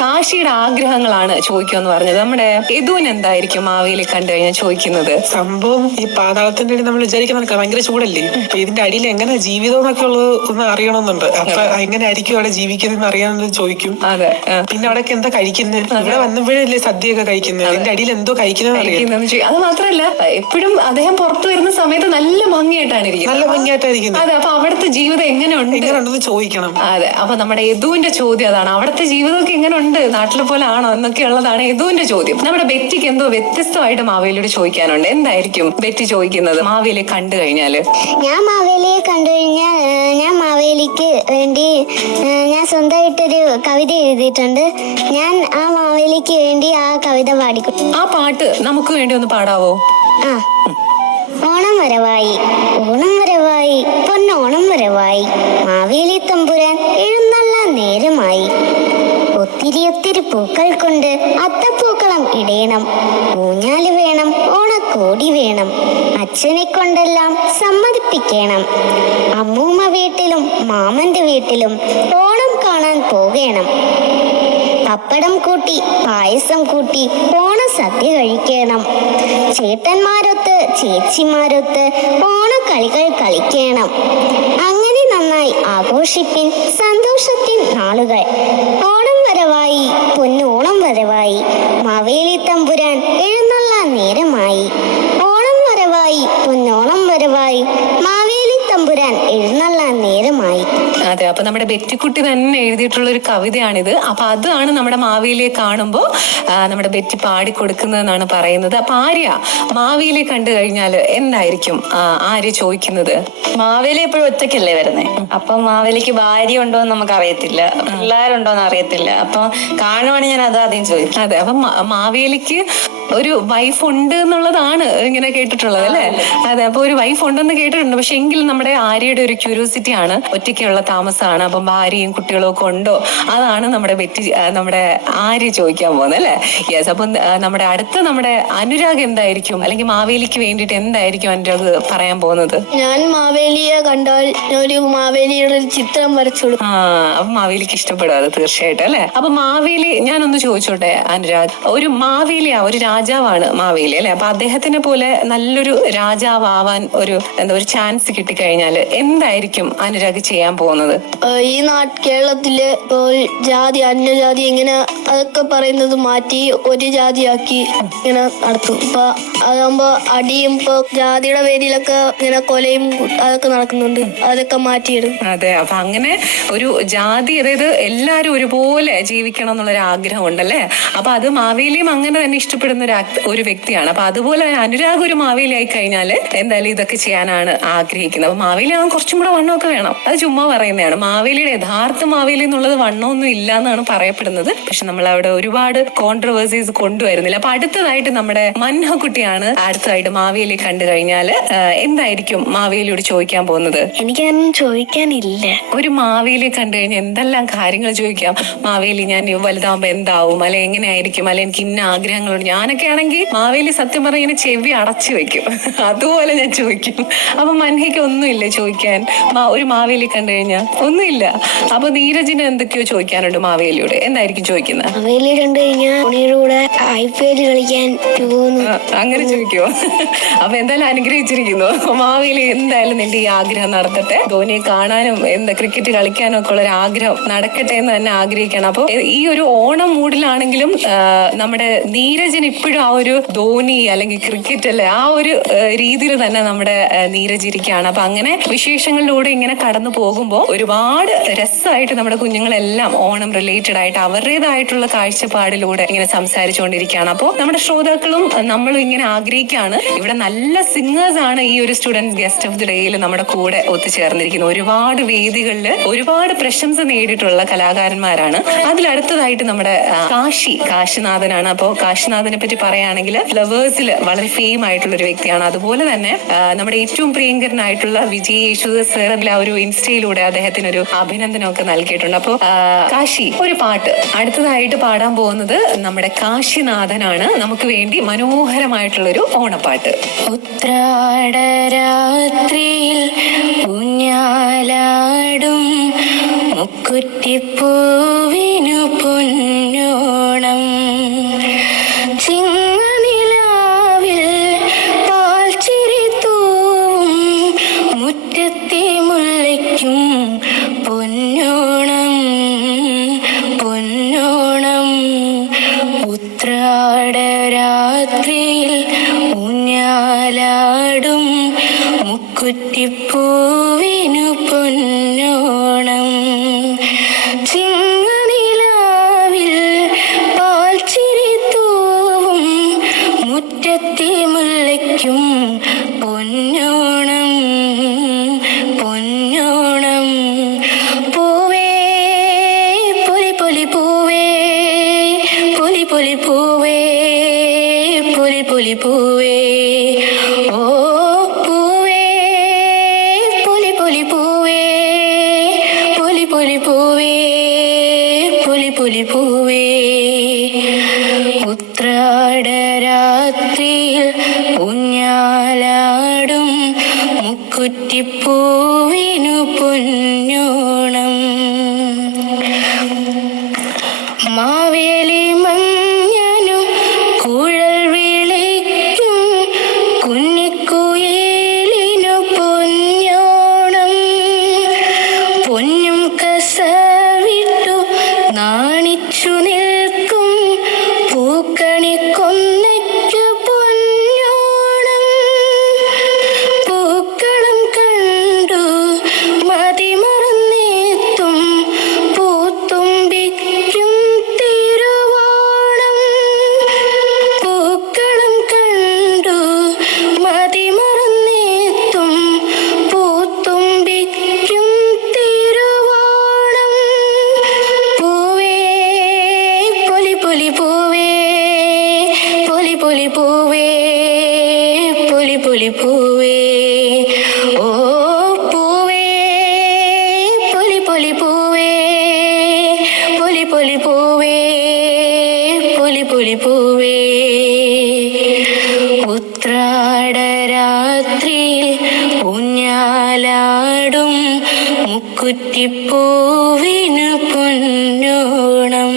കാശിയുടെ ആഗ്രഹങ്ങളാണ് ചോദിക്കുമെന്ന് പറഞ്ഞത്. നമ്മുടെ യദുവിന് എന്തായിരിക്കും മാവേലി കണ്ടു കഴിഞ്ഞാൽ ചോദിക്കുന്നത്? സംഭവം ഈ പാതാളത്തിന്റെ അടി നമ്മൾ വിചാരിക്കുന്ന ഭയങ്കര ചൂടല്ലേ, അപ്പൊ ഇതിന്റെ അടിയിൽ എങ്ങനെ ജീവിതം എന്നൊക്കെ ഉള്ളത് ഒന്ന് അറിയണമെന്നുണ്ട്. അപ്പൊ എങ്ങനെ ആയിരിക്കും അവിടെ ജീവിക്കുന്നത് അറിയാമെന്ന് ചോദിക്കും. അതെ. പിന്നെ അവിടെ എന്താ കഴിക്കുന്നത്, ഇവിടെ വന്നപ്പോഴല്ലേ സദ്യയൊക്കെ കഴിക്കുന്നത്, അതിന്റെ അടിയിൽ എന്തോ കഴിക്കുന്നത് അത് മാത്രല്ല എപ്പോഴും അദ്ദേഹം പുറത്തു വരുന്ന സമയത്ത് നല്ല ഭംഗിയായിട്ടാണ് ഇരിക്കുന്നത്. നല്ല ഭംഗിയായിട്ടായിരിക്കുന്നത്. അതെ. അപ്പൊ അവിടുത്തെ ജീവിതം എങ്ങനെയുണ്ടെന്ന് ചോദിക്കണം. അതെ. അപ്പൊ നമ്മുടെ യദുവിന്റെ ചോദ്യം അതാണ്, അവിടുത്തെ ജീവിതമൊക്കെ എങ്ങനെ ഉണ്ട്, നാട്ടിലെ പോലെ ആണോ എന്നൊക്കെ ഉള്ളതാണ് യദുവിന്റെ ചോദ്യം. നമ്മുടെ ബെറ്റിക്ക് എന്തോ വ്യത്യസ്തമായിട്ട് മാവേലിയോട് ചോദിക്കാനുണ്ട്. എന്തായിരിക്കും ബെറ്റി ചോദിക്കുന്നത് മാവേലിയെ കണ്ടു കഴിഞ്ഞാല്? ഞാൻ മാവേലിയെ കണ്ടു കഴിഞ്ഞാൽ ഞാൻ മാവേലിക്ക് വേണ്ടി ഞാൻ സ്വന്തമായിട്ടൊരു കവിത എഴുതിയിട്ടുണ്ട്. ഞാൻ ആ മാവേലിക്ക് വേണ്ടി ആ കവിത പാടിക്കും. ആ പാട്ട് നമുക്ക് വേണ്ടി ഒന്ന് പാടാവോ? ആ. ഓണം വരവായി, ഓണം വരവായി, പൊന്നോണം വരവായി, മാവേലി തമ്പുരാൻ എഴുന്നള്ളാൻ നേരമായി. ഒത്തിരി ഒത്തിരി പൂക്കൾ കൊണ്ട് അത്തപ്പൂക്കളം ഇടയണം, ഊഞ്ഞാല് വേണം, ഓണക്കോടി വേണം, അച്ഛനെ കൊണ്ടെല്ലാം സമ്മതിപ്പിക്കണം. അമ്മൂമ്മ വീട്ടിലും മാമന്റെ വീട്ടിലും ഓണം കാണാൻ പോകണം. പപ്പടം കൂട്ടി പായസം കൂട്ടി ഓണസദ്യ കഴിക്കണം. ചേട്ടന്മാരൊത്ത് ചേച്ചിമാരൊത്ത് ഓണക്കളികൾ കളിക്കണം. അങ്ങനെ നന്നായി ആഘോഷിപ്പിൻ സന്തോഷത്തിൻ നാളുകൾ. ഓണം വരവായി, പൊന്നോണം വരവായി, മാവേലി തമ്പുരാൻ എഴുന്നള്ളാൻ നേരമായി. ഓണം വരവായി, പൊന്നോണം വരവായി, മാവേലി തമ്പുരാൻ എഴുന്നള്ളാൻ നേരമായി. അതെ. അപ്പൊ നമ്മുടെ ബെറ്റിക്കുട്ടി തന്നെ എഴുതിയിട്ടുള്ള ഒരു കവിതയാണിത്. അപ്പൊ അതാണ് നമ്മുടെ മാവേലിയെ കാണുമ്പോ നമ്മുടെ ബെറ്റി പാടിക്കൊടുക്കുന്നതെന്നാണ് പറയുന്നത്. അപ്പൊ ആര്യ മാവേലിയെ കണ്ടു കഴിഞ്ഞാല് എന്തായിരിക്കും ആര്യ ചോദിക്കുന്നത്? മാവേലി എപ്പോഴും ഒറ്റയ്ക്കല്ലേ വരുന്നേ, അപ്പൊ മാവേലിക്ക് ഭാര്യ ഉണ്ടോന്ന് നമുക്ക് അറിയത്തില്ല, പിള്ളേരുണ്ടോന്ന് അറിയത്തില്ല. അപ്പൊ കാണുവാണെങ്കിൽ ഞാൻ അത് ആദ്യം ചോദിക്കും. അതെ. അപ്പൊ മാവേലിക്ക് ഒരു വൈഫ് ഉണ്ട് എന്നുള്ളതാണ് ഇങ്ങനെ കേട്ടിട്ടുള്ളത് അല്ലേ? അതെ. അപ്പൊ ഒരു വൈഫ് ഉണ്ടെന്ന് കേട്ടിട്ടുണ്ട്. പക്ഷെ എങ്കിലും നമ്മുടെ ആര്യയുടെ ഒരു ക്യൂരിയോസിറ്റി ആണ്, ഒറ്റയ്ക്കുള്ള താമസമാണ്, അപ്പം ഭാര്യയും കുട്ടികളും ഒക്കെ ഉണ്ടോ, അതാണ് നമ്മുടെ ആര്യ ചോദിക്കാൻ പോകുന്നത് അല്ലേ? യെസ്. അപ്പം നമ്മുടെ അനുരാഗ് എന്തായിരിക്കും, അല്ലെങ്കിൽ മാവേലിക്ക് വേണ്ടിയിട്ട് എന്തായിരിക്കും അനുരാഗ് പറയാൻ പോകുന്നത്? ഞാൻ മാവേലിയെ കണ്ടാൽ ഒരു മാവേലിയുടെ ഒരു ചിത്രം വരച്ചു കൊടുക്കും. അപ്പൊ മാവേലിക്ക് ഇഷ്ടപ്പെടും അത് തീർച്ചയായിട്ടും അല്ലെ? അപ്പൊ മാവേലി, ഞാനൊന്ന് ചോദിച്ചോട്ടെ അനുരാഗ്, ഒരു മാവേലിയാ, ഒരു രാജാവാണ് മാവേലി അല്ലെ? അപ്പൊ അദ്ദേഹത്തിനെ പോലെ നല്ലൊരു രാജാവാൻ ഒരു ചാൻസ് കിട്ടിക്കഴിഞ്ഞാല് എന്തായിരിക്കും അനുരാഗ് ചെയ്യാൻ പോകുന്നത്? ഈ കേരളത്തില് ജാതി അന്യജാതി ഇങ്ങനെ അതൊക്കെ പറയുന്നത് മാറ്റി ഒരു ജാതിയാക്കി ഇങ്ങനെ നടത്തും. ഇപ്പൊ അതാകുമ്പോ അടിയും ഇപ്പൊ ജാതിയുടെ പേരിലൊക്കെ ഇങ്ങനെ കൊലയും അതൊക്കെ നടക്കുന്നുണ്ട്, അതൊക്കെ മാറ്റിയിടും. അതെ. അപ്പൊ അങ്ങനെ ഒരു ജാതി, അതായത് എല്ലാരും ഒരുപോലെ ജീവിക്കണം എന്നുള്ളൊരു ആഗ്രഹം ഉണ്ടല്ലേ? അപ്പൊ അത് മാവേലിയും അങ്ങനെ തന്നെ ഇഷ്ടപ്പെടുന്ന ഒരു വ്യക്തിയാണ്. അപ്പൊ അതുപോലെ അനുരാഗ് ഒരു മാവേലി ആയി കഴിഞ്ഞാല് എന്തായാലും ഇതൊക്കെ ചെയ്യാനാണ് ആഗ്രഹിക്കുന്നത്. അപ്പൊ മാവേലി ആവാൻ കുറച്ചും കൂടെ വണ്ണമൊക്കെ വേണം, അത് ചുമ്മാ പറയുന്നതാണ്. മാവേലിയുടെ യഥാർത്ഥ മാവേലി എന്നുള്ളത് വണ്ണമൊന്നും ഇല്ല എന്നാണ് പറയപ്പെടുന്നത്. പക്ഷെ നമ്മൾ അവിടെ ഒരുപാട് കോൺട്രവേഴ്സീസ് കൊണ്ടുവരുന്നില്ല. അപ്പൊ അടുത്തതായിട്ട് നമ്മുടെ മൻഹക്കുട്ടിയാണ് അടുത്തതായിട്ട് മാവേലി കണ്ടു കഴിഞ്ഞാല് എന്തായിരിക്കും മാവേലിയോട് ചോദിക്കാൻ പോകുന്നത്? എനിക്കൊന്നും ചോദിക്കാനില്ല. ഒരു മാവേലിയെ കണ്ടു കഴിഞ്ഞാൽ എന്തെല്ലാം കാര്യങ്ങൾ ചോദിക്കാം? മാവേലി ഞാൻ വലുതാവുമ്പോ എന്താവും, അല്ലെ എങ്ങനെയായിരിക്കും, അല്ലെ എനിക്ക് ഇന്ന ആഗ്രഹങ്ങളുണ്ട്. ഞാനൊക്കെ ആണെങ്കിൽ മാവേലി സത്യം പറഞ്ഞ ഇങ്ങനെ ചെവി അടച്ചു വെക്കും, അതുപോലെ ഞാൻ ചോദിക്കും. അപ്പൊ മൻഹയ്ക്ക് ഒന്നുമില്ല ചോദിക്കാൻ ഒരു മാവേലി കണ്ടു കഴിഞ്ഞാൽ? ഒന്നുമില്ല. അപ്പൊ നീരജിന് എന്തൊക്കെയോ ചോദിക്കാനുണ്ട് മാവേലിയോട്. എന്തായിരിക്കും ചോദിക്കുന്നത്? മാവേലി കണ്ടു കഴിഞ്ഞാൽ കൂടെ IPL കളിക്കാൻ പോകുന്നു, അങ്ങനെ ചോദിക്കുമോ? അപ്പൊ എന്തായാലും അനുഗ്രഹിച്ചിരിക്കുന്നു. മാവേലി എന്തായാലും നിന്റെ ഈ ആഗ്രഹം നടത്തട്ടെ. ധോനിയെ കാണാനും ക്രിക്കറ്റ് കളിക്കാനും ഒക്കെ ഉള്ള ഒരു ആഗ്രഹം നടക്കട്ടെ എന്ന് തന്നെ ആഗ്രഹിക്കണം. അപ്പൊ ഈ ഒരു ഓണം മൂഡിലാണെങ്കിലും നമ്മുടെ നീരജിന് ഇപ്പോഴും ആ ഒരു ധോനി അല്ലെങ്കിൽ ക്രിക്കറ്റ് അല്ലെ ആ ഒരു രീതിയിൽ തന്നെ നമ്മുടെ നീരജ് ഇരിക്കുകയാണ്. അപ്പൊ അങ്ങനെ വിശേഷങ്ങളിലൂടെ ഇങ്ങനെ കടന്നു പോകുമ്പോൾ ഒരുപാട് രസമായിട്ട് നമ്മുടെ കുഞ്ഞുങ്ങളെല്ലാം ഓണം റിലേറ്റഡ് ആയിട്ട് അവരുടേതായിട്ടുള്ള കാഴ്ചപ്പാടിലൂടെ ഇങ്ങനെ സംസാരിച്ചുകൊണ്ടിരിക്കുകയാണ്. അപ്പോൾ നമ്മുടെ ശ്രോതാക്കളും നമ്മളും ഇങ്ങനെ ആഗ്രഹിക്കുകയാണ്. ഇവിടെ നല്ല സിംഗേഴ്സ് ആണ് ഈ ഒരു സ്റ്റുഡൻസ് ഗസ്റ്റ് ഓഫ് ദി ഡേയിൽ നമ്മുടെ കൂടെ ഒത്തുചേർന്നിരിക്കുന്നത്. ഒരുപാട് വേദികളിൽ ഒരുപാട് പ്രശംസ നേടിയിട്ടുള്ള കലാകാരന്മാരാണ്. അതിലടുത്തതായിട്ട് നമ്മുടെ കാശിനാഥനാണ്. അപ്പോൾ കാശിനാഥനെ പറ്റി പറയുകയാണെങ്കിൽ ഫ്ലവേഴ്സിൽ വളരെ ഫെയിം ആയിട്ടുള്ള ഒരു വ്യക്തിയാണ്. അതുപോലെ തന്നെ നമ്മുടെ ഏറ്റവും പ്രിയങ്കരനായിട്ടുള്ള വിജയ് യേശുദാസ് സാർ ആ ഒരു ഇൻസ്റ്റയിലൂടെ അദ്ദേഹത്തിന് ഒരു അഭിനന്ദനമൊക്കെ നൽകിയിട്ടുണ്ട്. അപ്പോൾ കാശി ഒരു പാട്ട് അടുത്തതായിട്ട് പാടാൻ പോകുന്നത് നമ്മുടെ കാശിനാഥനാണ്. നമുക്ക് വേണ്ടി മനോഹരമായിട്ടുള്ളൊരു ഓണപ്പാട്ട്. ഉത്രാടരാത്രിയിൽ ഊഞ്ഞാലാടും മുക്കുറ്റിപ്പൂവിനു പൊന്നോണം ചിങ്ങനിലാ രാത്രിയിൽ ഊഞ്ഞാലാടും മുക്കുറ്റിപ്പൂവിനു പൊന്നോണം. ചിങ്ങനിലാവിൽ പാൽച്ചിരി തൂവും മുറ്റത്തെ മുല്ലയ്ക്കും പൊന്നോണം പൊന്നോണം. പൂവേ പൊലി പൊലി പൂവേ പൊലി പൊലി പൂവേ പൊലി പൊലി പൂവേ. ഓ പൂവേ പൊലി പൊലി പൂവേ പൊലി പൊലി പൂവേ പൊലി പൊലി പൂവേ. ഉത്രാടരാത്രിയിൽ ഊഞ്ഞാലാടും മുക്കുറ്റിപ്പൂവിനു പൊന്നോണം. മാവേലി മഞ്ഞനു കുഴൽ വിളിക്കും കുഞ്ഞിക്കുയിലിനു പൊന്നോണം. പൊന്നും കസവിട്ടു നാണിച്ചു നിൽക്കും പൂക്കണിക്കൊന്നയ്ക്കു പൊന്നോണം. പൂക്കളം കണ്ടു മതിമറന്നെത്തും പൂത്തുമ്പിക്കും തിരുവോണം. പൂക്കളം കണ്ടു മതിമറന്നെത്തും പൂത്തുമ്പിക്കും തിരുവോണം. പൂവേ പൊലി പൊലി പൂവേ പൊലി പൊലി പൂവേ പൊലി പൊലി പൂവേ. ഓ പൂവേ പൊലി പൊലി പൂവേ പൊലി പൊലി പൂവേ പൊലി പൊലി പൂവേ. ഉത്രാടരാത്രിയിൽ ഊഞ്ഞാലാടും മുക്കുറ്റിപ്പൂവിനു പൊന്നോണം.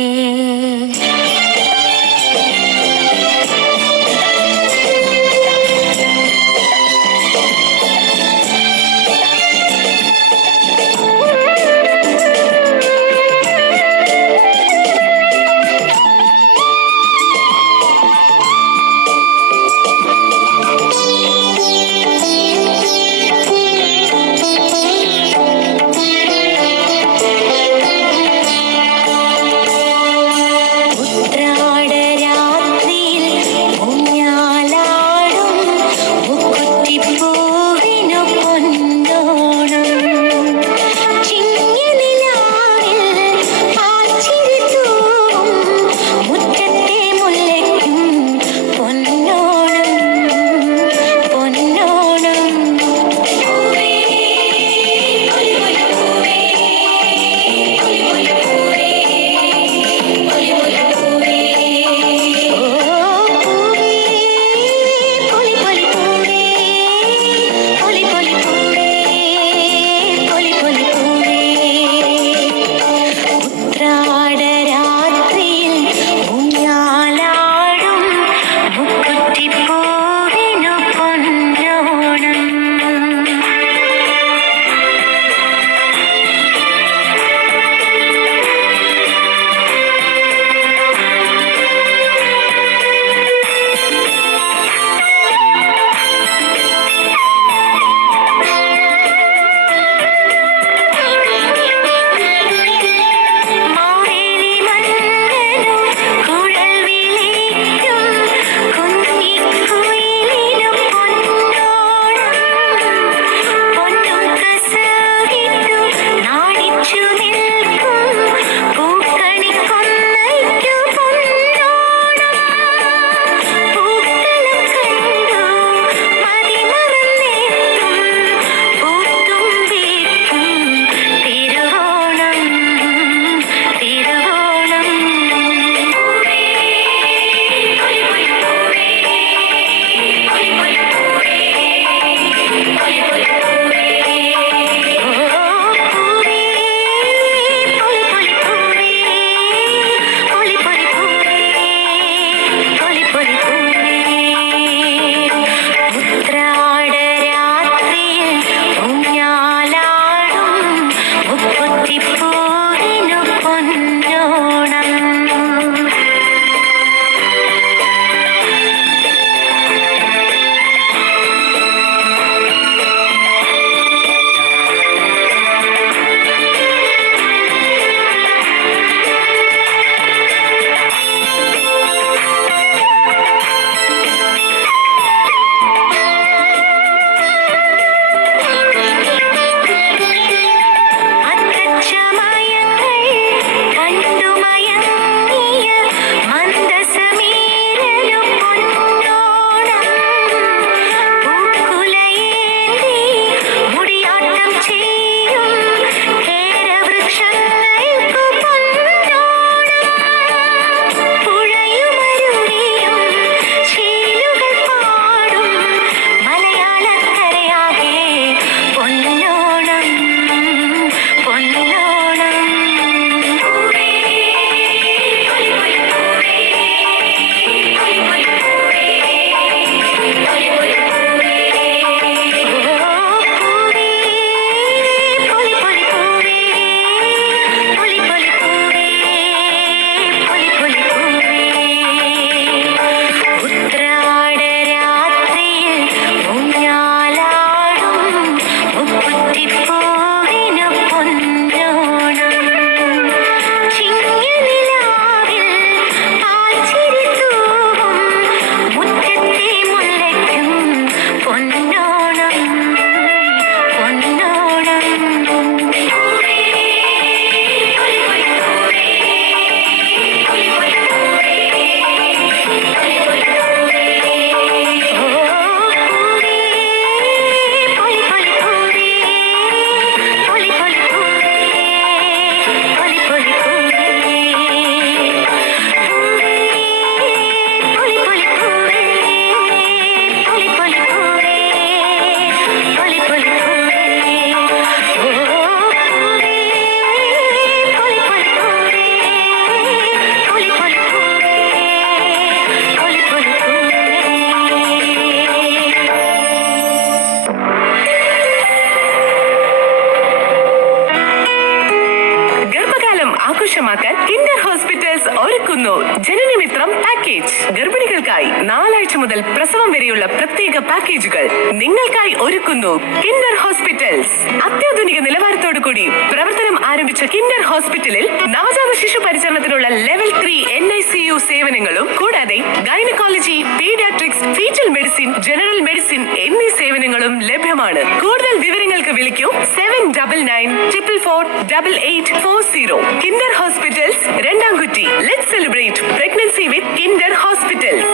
4 ആഴ്ച മുതൽ പ്രസവം വരെയുള്ള പ്രത്യേക പാക്കേജുകൾ നിങ്ങൾക്കായി ഒരുക്കുന്നു കിൻഡർ ഹോസ്പിറ്റൽസ്. അത്യാധുനിക നിലവാരത്തോടു കൂടി പ്രവർത്തനം ആരംഭിച്ച കിൻഡർ ഹോസ്പിറ്റലിൽ നവജാത ശിശു പരിചരണത്തിനുള്ള ലെവൽ 3 NICU സേവനങ്ങളും കൂടാതെ gynaecology, paediatrics, foetal medicine, general medicine എന്നീ സേവനങ്ങളും ലഭ്യമാണ്. കൂടുതൽ വിവരങ്ങൾക്ക് വിളിക്കൂ 7944448840. Kinder hospitals, Randamkutty. Let's celebrate pregnancy with Kinder hospitals.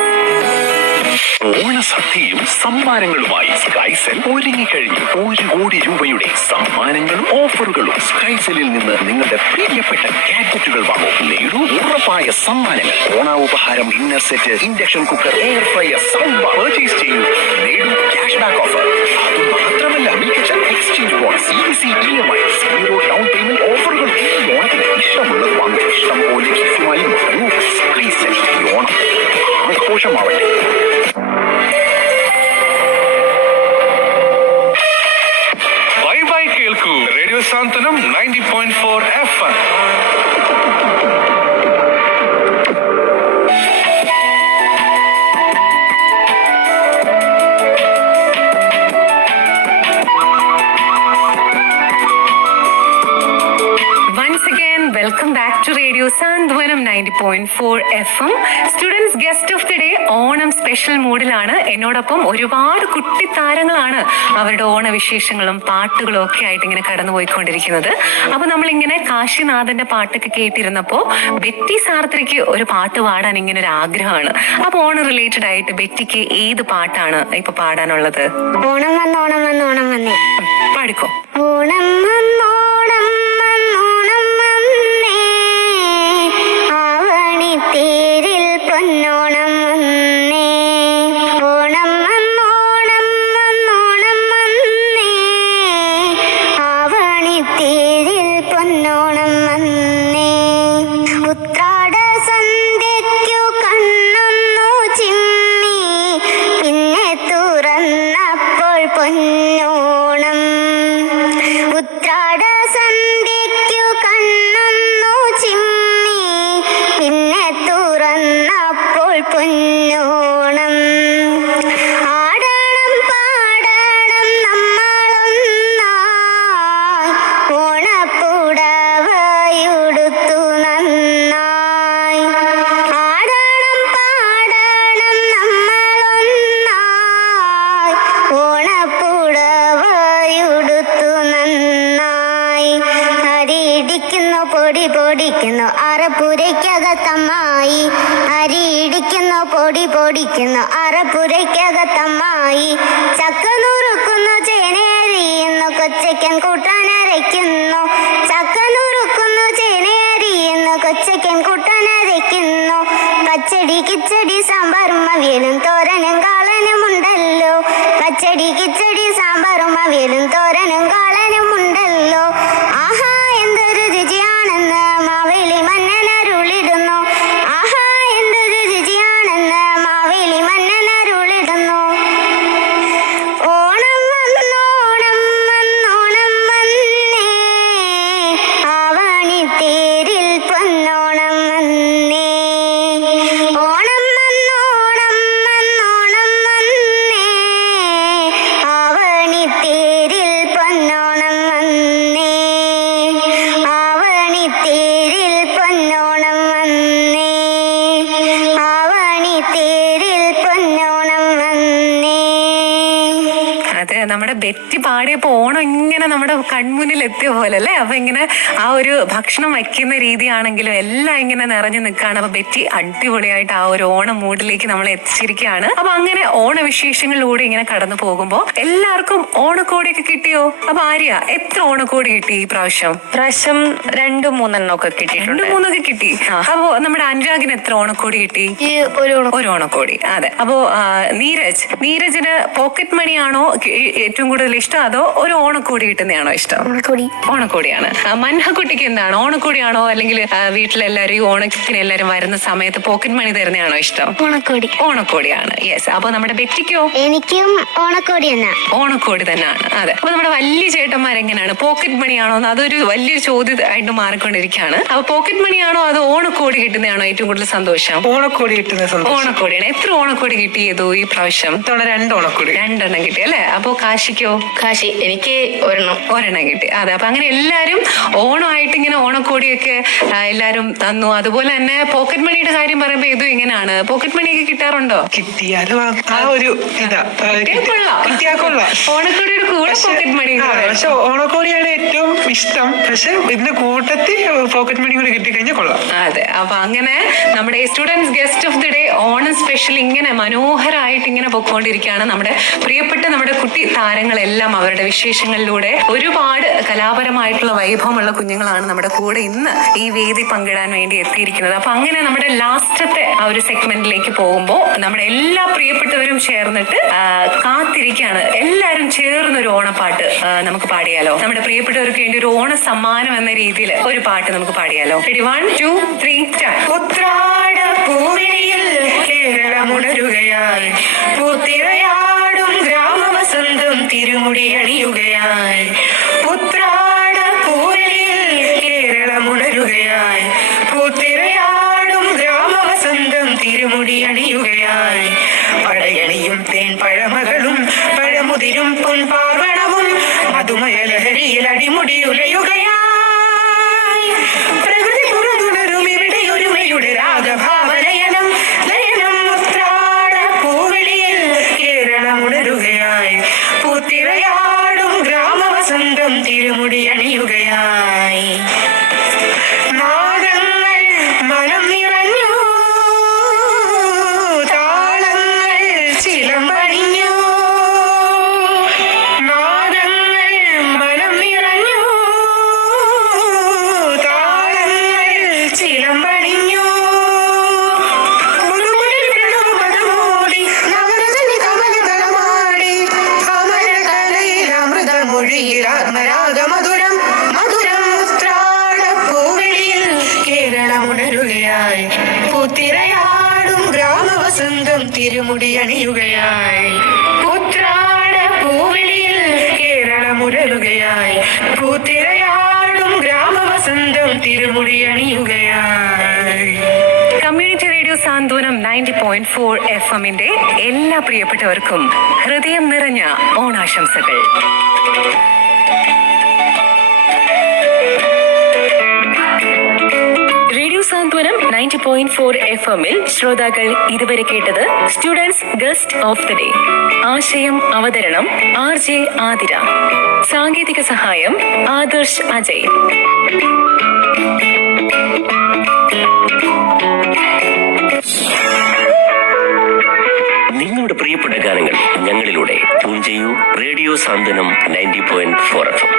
ഓണസദ്യയും സമ്മാനങ്ങളുമായി സ്കൈസെൽ ഒരുങ്ങിക്കഴിഞ്ഞു. 1 കോടി രൂപയുടെ സമ്മാനങ്ങളും ഓഫറുകളും. സ്കൈസെല്ലിൽ നിന്ന് നിങ്ങളുടെ പ്രിയപ്പെട്ട ഗാഡ്ജറ്റുകൾ വാങ്ങൂ. നേടൂ ഉറപ്പായ സമ്മാനങ്ങൾ. ഓണോപഹാരം, inner set, induction cooker, air fryer, sound bar. Purchase ചെയ്യൂ, നേടൂ ക്യാഷ് ബാക്ക് ഓഫർ. അത് മാത്രമല്ല, മികച്ച exchange bonus, easy EMI, 0 down payment ഓഫറുകൾ. ഈ ഓണത്തിന് ഇഷ്ടമുള്ളത് വാങ്ങൂ. ഇഷ്ടം പോലെ ഗിഫ്റ്റുമായി മടങ്ങൂ. സ്കൈസെൽ. ഈ ഓണം ആഘോഷമാവട്ടെ. കേൾക്കൂ radio Santhwanam 90.4 FM. Welcome back to radio Santhwanam 90.4 FM. Students guest of the day Onam special മൂഡിലാണ്. എന്നോടൊപ്പം ഒരുപാട് കുട്ടി താരങ്ങളാണ് അവരുടെ ഓണവിശേഷങ്ങളും പാട്ടുകളും ഒക്കെ ആയിട്ട് ഇങ്ങനെ കടന്നുപോയിക്കൊണ്ടിരിക്കുന്നത്. അപ്പൊ നമ്മളിങ്ങനെ കാശിനാഥന്റെ പാട്ടൊക്കെ കേട്ടിരുന്നപ്പോ ബെറ്റി സാർത്രയ്ക്ക് ഒരു പാട്ട് പാടാൻ ഇങ്ങനെ ഒരു ആഗ്രഹമാണ്. അപ്പൊ ഓണം റിലേറ്റഡ് ആയിട്ട് ബെറ്റിക്ക് ഏത് പാട്ടാണ് ഇപ്പൊ പാടാനുള്ളത്? ഓണം വന്ന് ഓണം വന്ന് ഓണം വന്നേ പാടിക്കോ. ഓണം വന്നോണം വന്നോണം വന്നേ ആവണി തേരിൽ പൊന്നോണം വന്നേ. ഓണം വന്നോണം വന്നോണം വന്നേ ആവണി തേരിൽ പൊന്നോണം വന്നേ. ഉത്രാട സന്ധ്യയ്ക്കു കണ്ണൊന്നു ചിമ്മി പിന്നെ തുറന്നപ്പോൾ പൊന്നോണം. ഉത്രാട സന്ധ്യയ്ക്കു കണ്ണൊന്നു ചിമ്മി പിന്നെ തുറന്നപ്പോൾ പൊന്നോണം. ആടണം പാടണം നമ്മളൊന്നായി ഓണപ്പുടവയുടുത്തു നന്നായി. ആടണം പാടണം നമ്മളൊന്നായി ഓണപ്പുടവയുടുത്തു നന്നായി. അരിയിടിക്കുന്നു പൊടി പൊടിക്കുന്നു അറപ്പുരയ്ക്കകത്തമ്മായി. അരിയിടിക്കുന്നു പൊടി പൊടിക്കുന്നു അറപ്പുരയ്ക്കകത്തമ്മായി. ചക്ക നുറുക്കുന്നു ചേനയരിയുന്നു കൊച്ചയ്ക്കൻ കൂട്ടാനരയ്ക്കുന്നു. ചക്ക നുറുക്കുന്നു ചേനയരിയുന്നു കൊച്ചയ്ക്കൻ കൂട്ടാനരയ്ക്കുന്നു. പച്ചടി കിച്ചടി സാമ്പാറും അവിയലും തോരനും കാളനും ഉണ്ടല്ലോ. പച്ചടി കിച്ചടി സാമ്പാറും അവിയലും തോരനും കാളനും ഉണ്ടല്ലോ. ആഹാ എന്തൊരു രുചിയാണെന്ന് മാവേലി മന്നനരുളിടുന്നു. ആഹാ എന്തൊരു രുചിയാണെന്ന് മാവേലി മന്നനരുളിടുന്നു. ഓണം വന്നോണം വന്നോണം വന്നേ ആവണി തേരിൽ പൊന്നോണം വന്നേ. ഓണം വന്നോണം വന്നോണം വന്നേ ആവണി തേരിൽ പൊന്നോണം വന്നേ. ആവണി തേരിൽ പൊന്നോണം വന്നേ. ആവണി തേരിൽ പൊന്നോണം വന്നേ. അത് നമ്മുടെ ബെറ്റി പാടിയപ്പോ ഓണം ഇങ്ങനെ നമ്മുടെ കൺമുന്നിൽ എത്തിയ പോലെ അല്ലേ. അപ്പൊ ഇങ്ങനെ ആ ഒരു ഭക്ഷണം വയ്ക്കുന്ന രീതിയാണെങ്കിലും എല്ലാം ഇങ്ങനെ നിറഞ്ഞു നിൽക്കുകയാണ്. അപ്പൊ ബെറ്റി അടിപൊളിയായിട്ട് ആ ഒരു ഓണം മൂഡിലേക്ക് നമ്മൾ എത്തിച്ചിരിക്കുകയാണ്. അപ്പൊ അങ്ങനെ ഓണവിശേഷങ്ങളിലൂടെ ഇങ്ങനെ കടന്നു പോകുമ്പോ എല്ലാവർക്കും ഓണക്കോടിയൊക്കെ കിട്ടിയോ? അപ്പൊ ആര്യ, എത്ര ഓണക്കോടി കിട്ടി ഈ പ്രാവശ്യം? പ്രാവശ്യം 2-3 ഒക്കെ കിട്ടിയിട്ടുണ്ട്. 2-3 കിട്ടി. അപ്പോ നമ്മുടെ അനുരാഗിന് എത്ര ഓണക്കോടി കിട്ടി? ഒരു ഓണക്കോടി. അതെ. അപ്പോ നീരജിന് പോക്കറ്റ് മണിയാണോ ഏറ്റവും കൂടുതൽ ഇഷ്ടം, അതോ ഒരു ഓണക്കോടി കിട്ടുന്നതാണോ ഇഷ്ടം? ഓണക്കോടി. ഓണക്കോടിയാണ്. മൻഹക്കുട്ടിക്ക് എന്താണ്, ഓണക്കോടിയാണോ അല്ലെങ്കിൽ വീട്ടിലെല്ലാരും ഈ ഓണത്തിന് എല്ലാരും വരുന്ന സമയത്ത് പോക്കറ്റ് മണി തരുന്നതാണോ ഇഷ്ടം? ഓണക്കോടി. ഓണക്കോടിയാണ്. യെസ്. അപ്പൊ നമ്മുടെ ബെറ്റിക്കോ? എനിക്കും ഓണക്കോടി തന്നെ. ഓണക്കോടി തന്നെയാണ്. അതെ. അപ്പൊ നമ്മുടെ വലിയ ചേട്ടന്മാരെങ്ങനെയാണ്, പോക്കറ്റ് മണിയാണോ? അതൊരു വലിയൊരു ചോദ്യമായിട്ട് മാറിക്കൊണ്ടിരിക്കുകയാണ്. അപ്പൊ പോക്കറ്റ് മണിയാണോ അതോ ഓണക്കോടി കിട്ടുന്നതാണോ ഏറ്റവും കൂടുതൽ സന്തോഷം? ഓണക്കോടി കിട്ടുന്ന സന്തോഷം. ഓണക്കോടിയാണ്. എത്ര ഓണക്കോടി കിട്ടിയതോ ഈ പ്രാവശ്യം? ഇത്തവണ 2 ഓണക്കോടി. 2 എണ്ണം കിട്ടി അല്ലെ? അപ്പൊ കാശിക്കോ? കാശി എനിക്ക് ഒരെണ്ണം കിട്ടി. അതെ. അപ്പൊ അങ്ങനെ എല്ലാരും ഓണമായിട്ട് ഇങ്ങനെ ഓണക്കോടിയൊക്കെ എല്ലാരും തന്നു. അതുപോലെ തന്നെ പോക്കറ്റ് മണിയുടെ കാര്യം പറയുമ്പോ ഇതും ഇങ്ങനെയാണ്. പോക്കറ്റ് മണിയൊക്കെ കിട്ടാറുണ്ടോ? കിട്ടിയാലും ആ ഒരു ഇതാ കിട്ടിയാ കൊള്ളാം. ഓണക്കോടിയുടെ കൂടെ പോക്കറ്റ് മണി. പക്ഷെ ഓണക്കോടിയാണ് ഏറ്റവും ഇഷ്ടം. പക്ഷെ ഇതിന്റെ കൂട്ടത്തിൽ പോക്കറ്റ് മണി കൂടി കിട്ടിക്കഴിഞ്ഞാൽ കൊള്ളാം. അതെ. അപ്പൊ അങ്ങനെ നമ്മുടെ students guest of the day Onam special ഇങ്ങനെ മനോഹരമായിട്ട് ഇങ്ങനെ പൊക്കോണ്ടിരിക്കുകയാണ്. നമ്മുടെ പ്രിയപ്പെട്ട നമ്മുടെ കുട്ടി താരങ്ങളെല്ലാം അവരുടെ വിശേഷങ്ങളിലൂടെ ഒരുപാട് കലാപരമായിട്ടുള്ള വൈഭവമുള്ള കുഞ്ഞുങ്ങളാണ് നമ്മുടെ കൂടെ ഇന്ന് ഈ വേദി പങ്കിടാൻ വേണ്ടി എത്തിയിരിക്കുന്നത്. അപ്പൊ അങ്ങനെ നമ്മുടെ ലാസ്റ്റത്തെ ആ ഒരു സെഗ്മെന്റിലേക്ക് പോകുമ്പോൾ നമ്മുടെ എല്ലാ പ്രിയപ്പെട്ടവരും ചേർന്നിട്ട് കാത്തിരിക്കുകയാണ്. എല്ലാരും ചേർന്നൊരു ഓണപ്പാട്ട് നമുക്ക് പാടിയാലോ? നമ്മുടെ പ്രിയപ്പെട്ടവർക്ക് വേണ്ടി ഒരു ഓണ സമ്മാനം എന്ന രീതിയിൽ ഒരു പാട്ട് നമുക്ക് പാടിയാലോ? 1 2 3 സ്റ്റാർട്ട്. ഉത്രാട പൂവിളിയിൽ കേരളമുണരുകയായി, പൂത്തിരയാടും ഗ്രാമവസന്തം തിരുമുടി അണിയുകയായി. ഉത്രാട പൂവിളിയിൽ കേരളമുണരുകയായി, പൂത്തിരയാടും ഗ്രാമവസന്തം തിരുമുടി അണിയുകയായി. പടയണിയും തേൻ പഴമകളും പഴമുതിരും പൊൻപാർവണവും മധുമയ ലഹരിയിൽ അടിമുടി ഉലയുകയായി. പ്രകൃതി പുറതുണരും ഇവിടെ ഒരുമയുടെ രാഗഭാവനയനം ലയനം. ഉത്രാട പൂവിളിയിൽ കേരളമുണരുകയായി, പൂത്തിരയാടും ഗ്രാമവസന്തം തിരുമുടി അണിയുകയായി. നാദങ്ങൾ മനം നിറഞ്ഞു, താളങ്ങൾ ചിലമ്പണിഞ്ഞു. നാദങ്ങൾ മനം നിറഞ്ഞു, താളങ്ങൾ ചിലമ്പണിഞ്ഞു. മുഴുമുടിൽ പ്രണവപദമോടി നവരജനി കമലതലമാടി, കമലകലയിൽ അമൃതമൊഴിയിൽ ആത്മരാഗമധുരം മധുരം. ഉത്രാട പൂവിളിയിൽ കേരളമുണരുകയായി, പൂത്തിരയാടും ഗ്രാമവസന്തം തിരുമുടി അണിയുകയായി. ഉത്രാട പൂവിളിയിൽ കേരളമുണരുകയായി, പൂത്തിരയാടും ഗ്രാമവസന്തം തിരുമുടി അണിയുകയായി. കമ്മ്യൂണിറ്റി റേഡിയോ സാന്ത്വനം 90.4 FM-ന്റെ എല്ലാ പ്രിയപ്പെട്ടവർക്കും ഹൃദയം നിറഞ്ഞ ഓണാശംസകൾ. റേഡിയോ സാന്ത്വനം 90.4 FM-ൽ ശ്രോതാക്കൾ ഇതുവരെ കേട്ടത് students guest of the day. ആശയം അവതരണം RJ ആതിര. സാങ്കേതിക സഹായം ആദർശ് അജയ്. നിങ്ങളുടെ പ്രിയപ്പെട്ട ഗാനങ്ങൾ ഞങ്ങളിലൂടെ ട്യൂൺ ചെയ്യൂ. Radio Santhwanam 90.4 FM.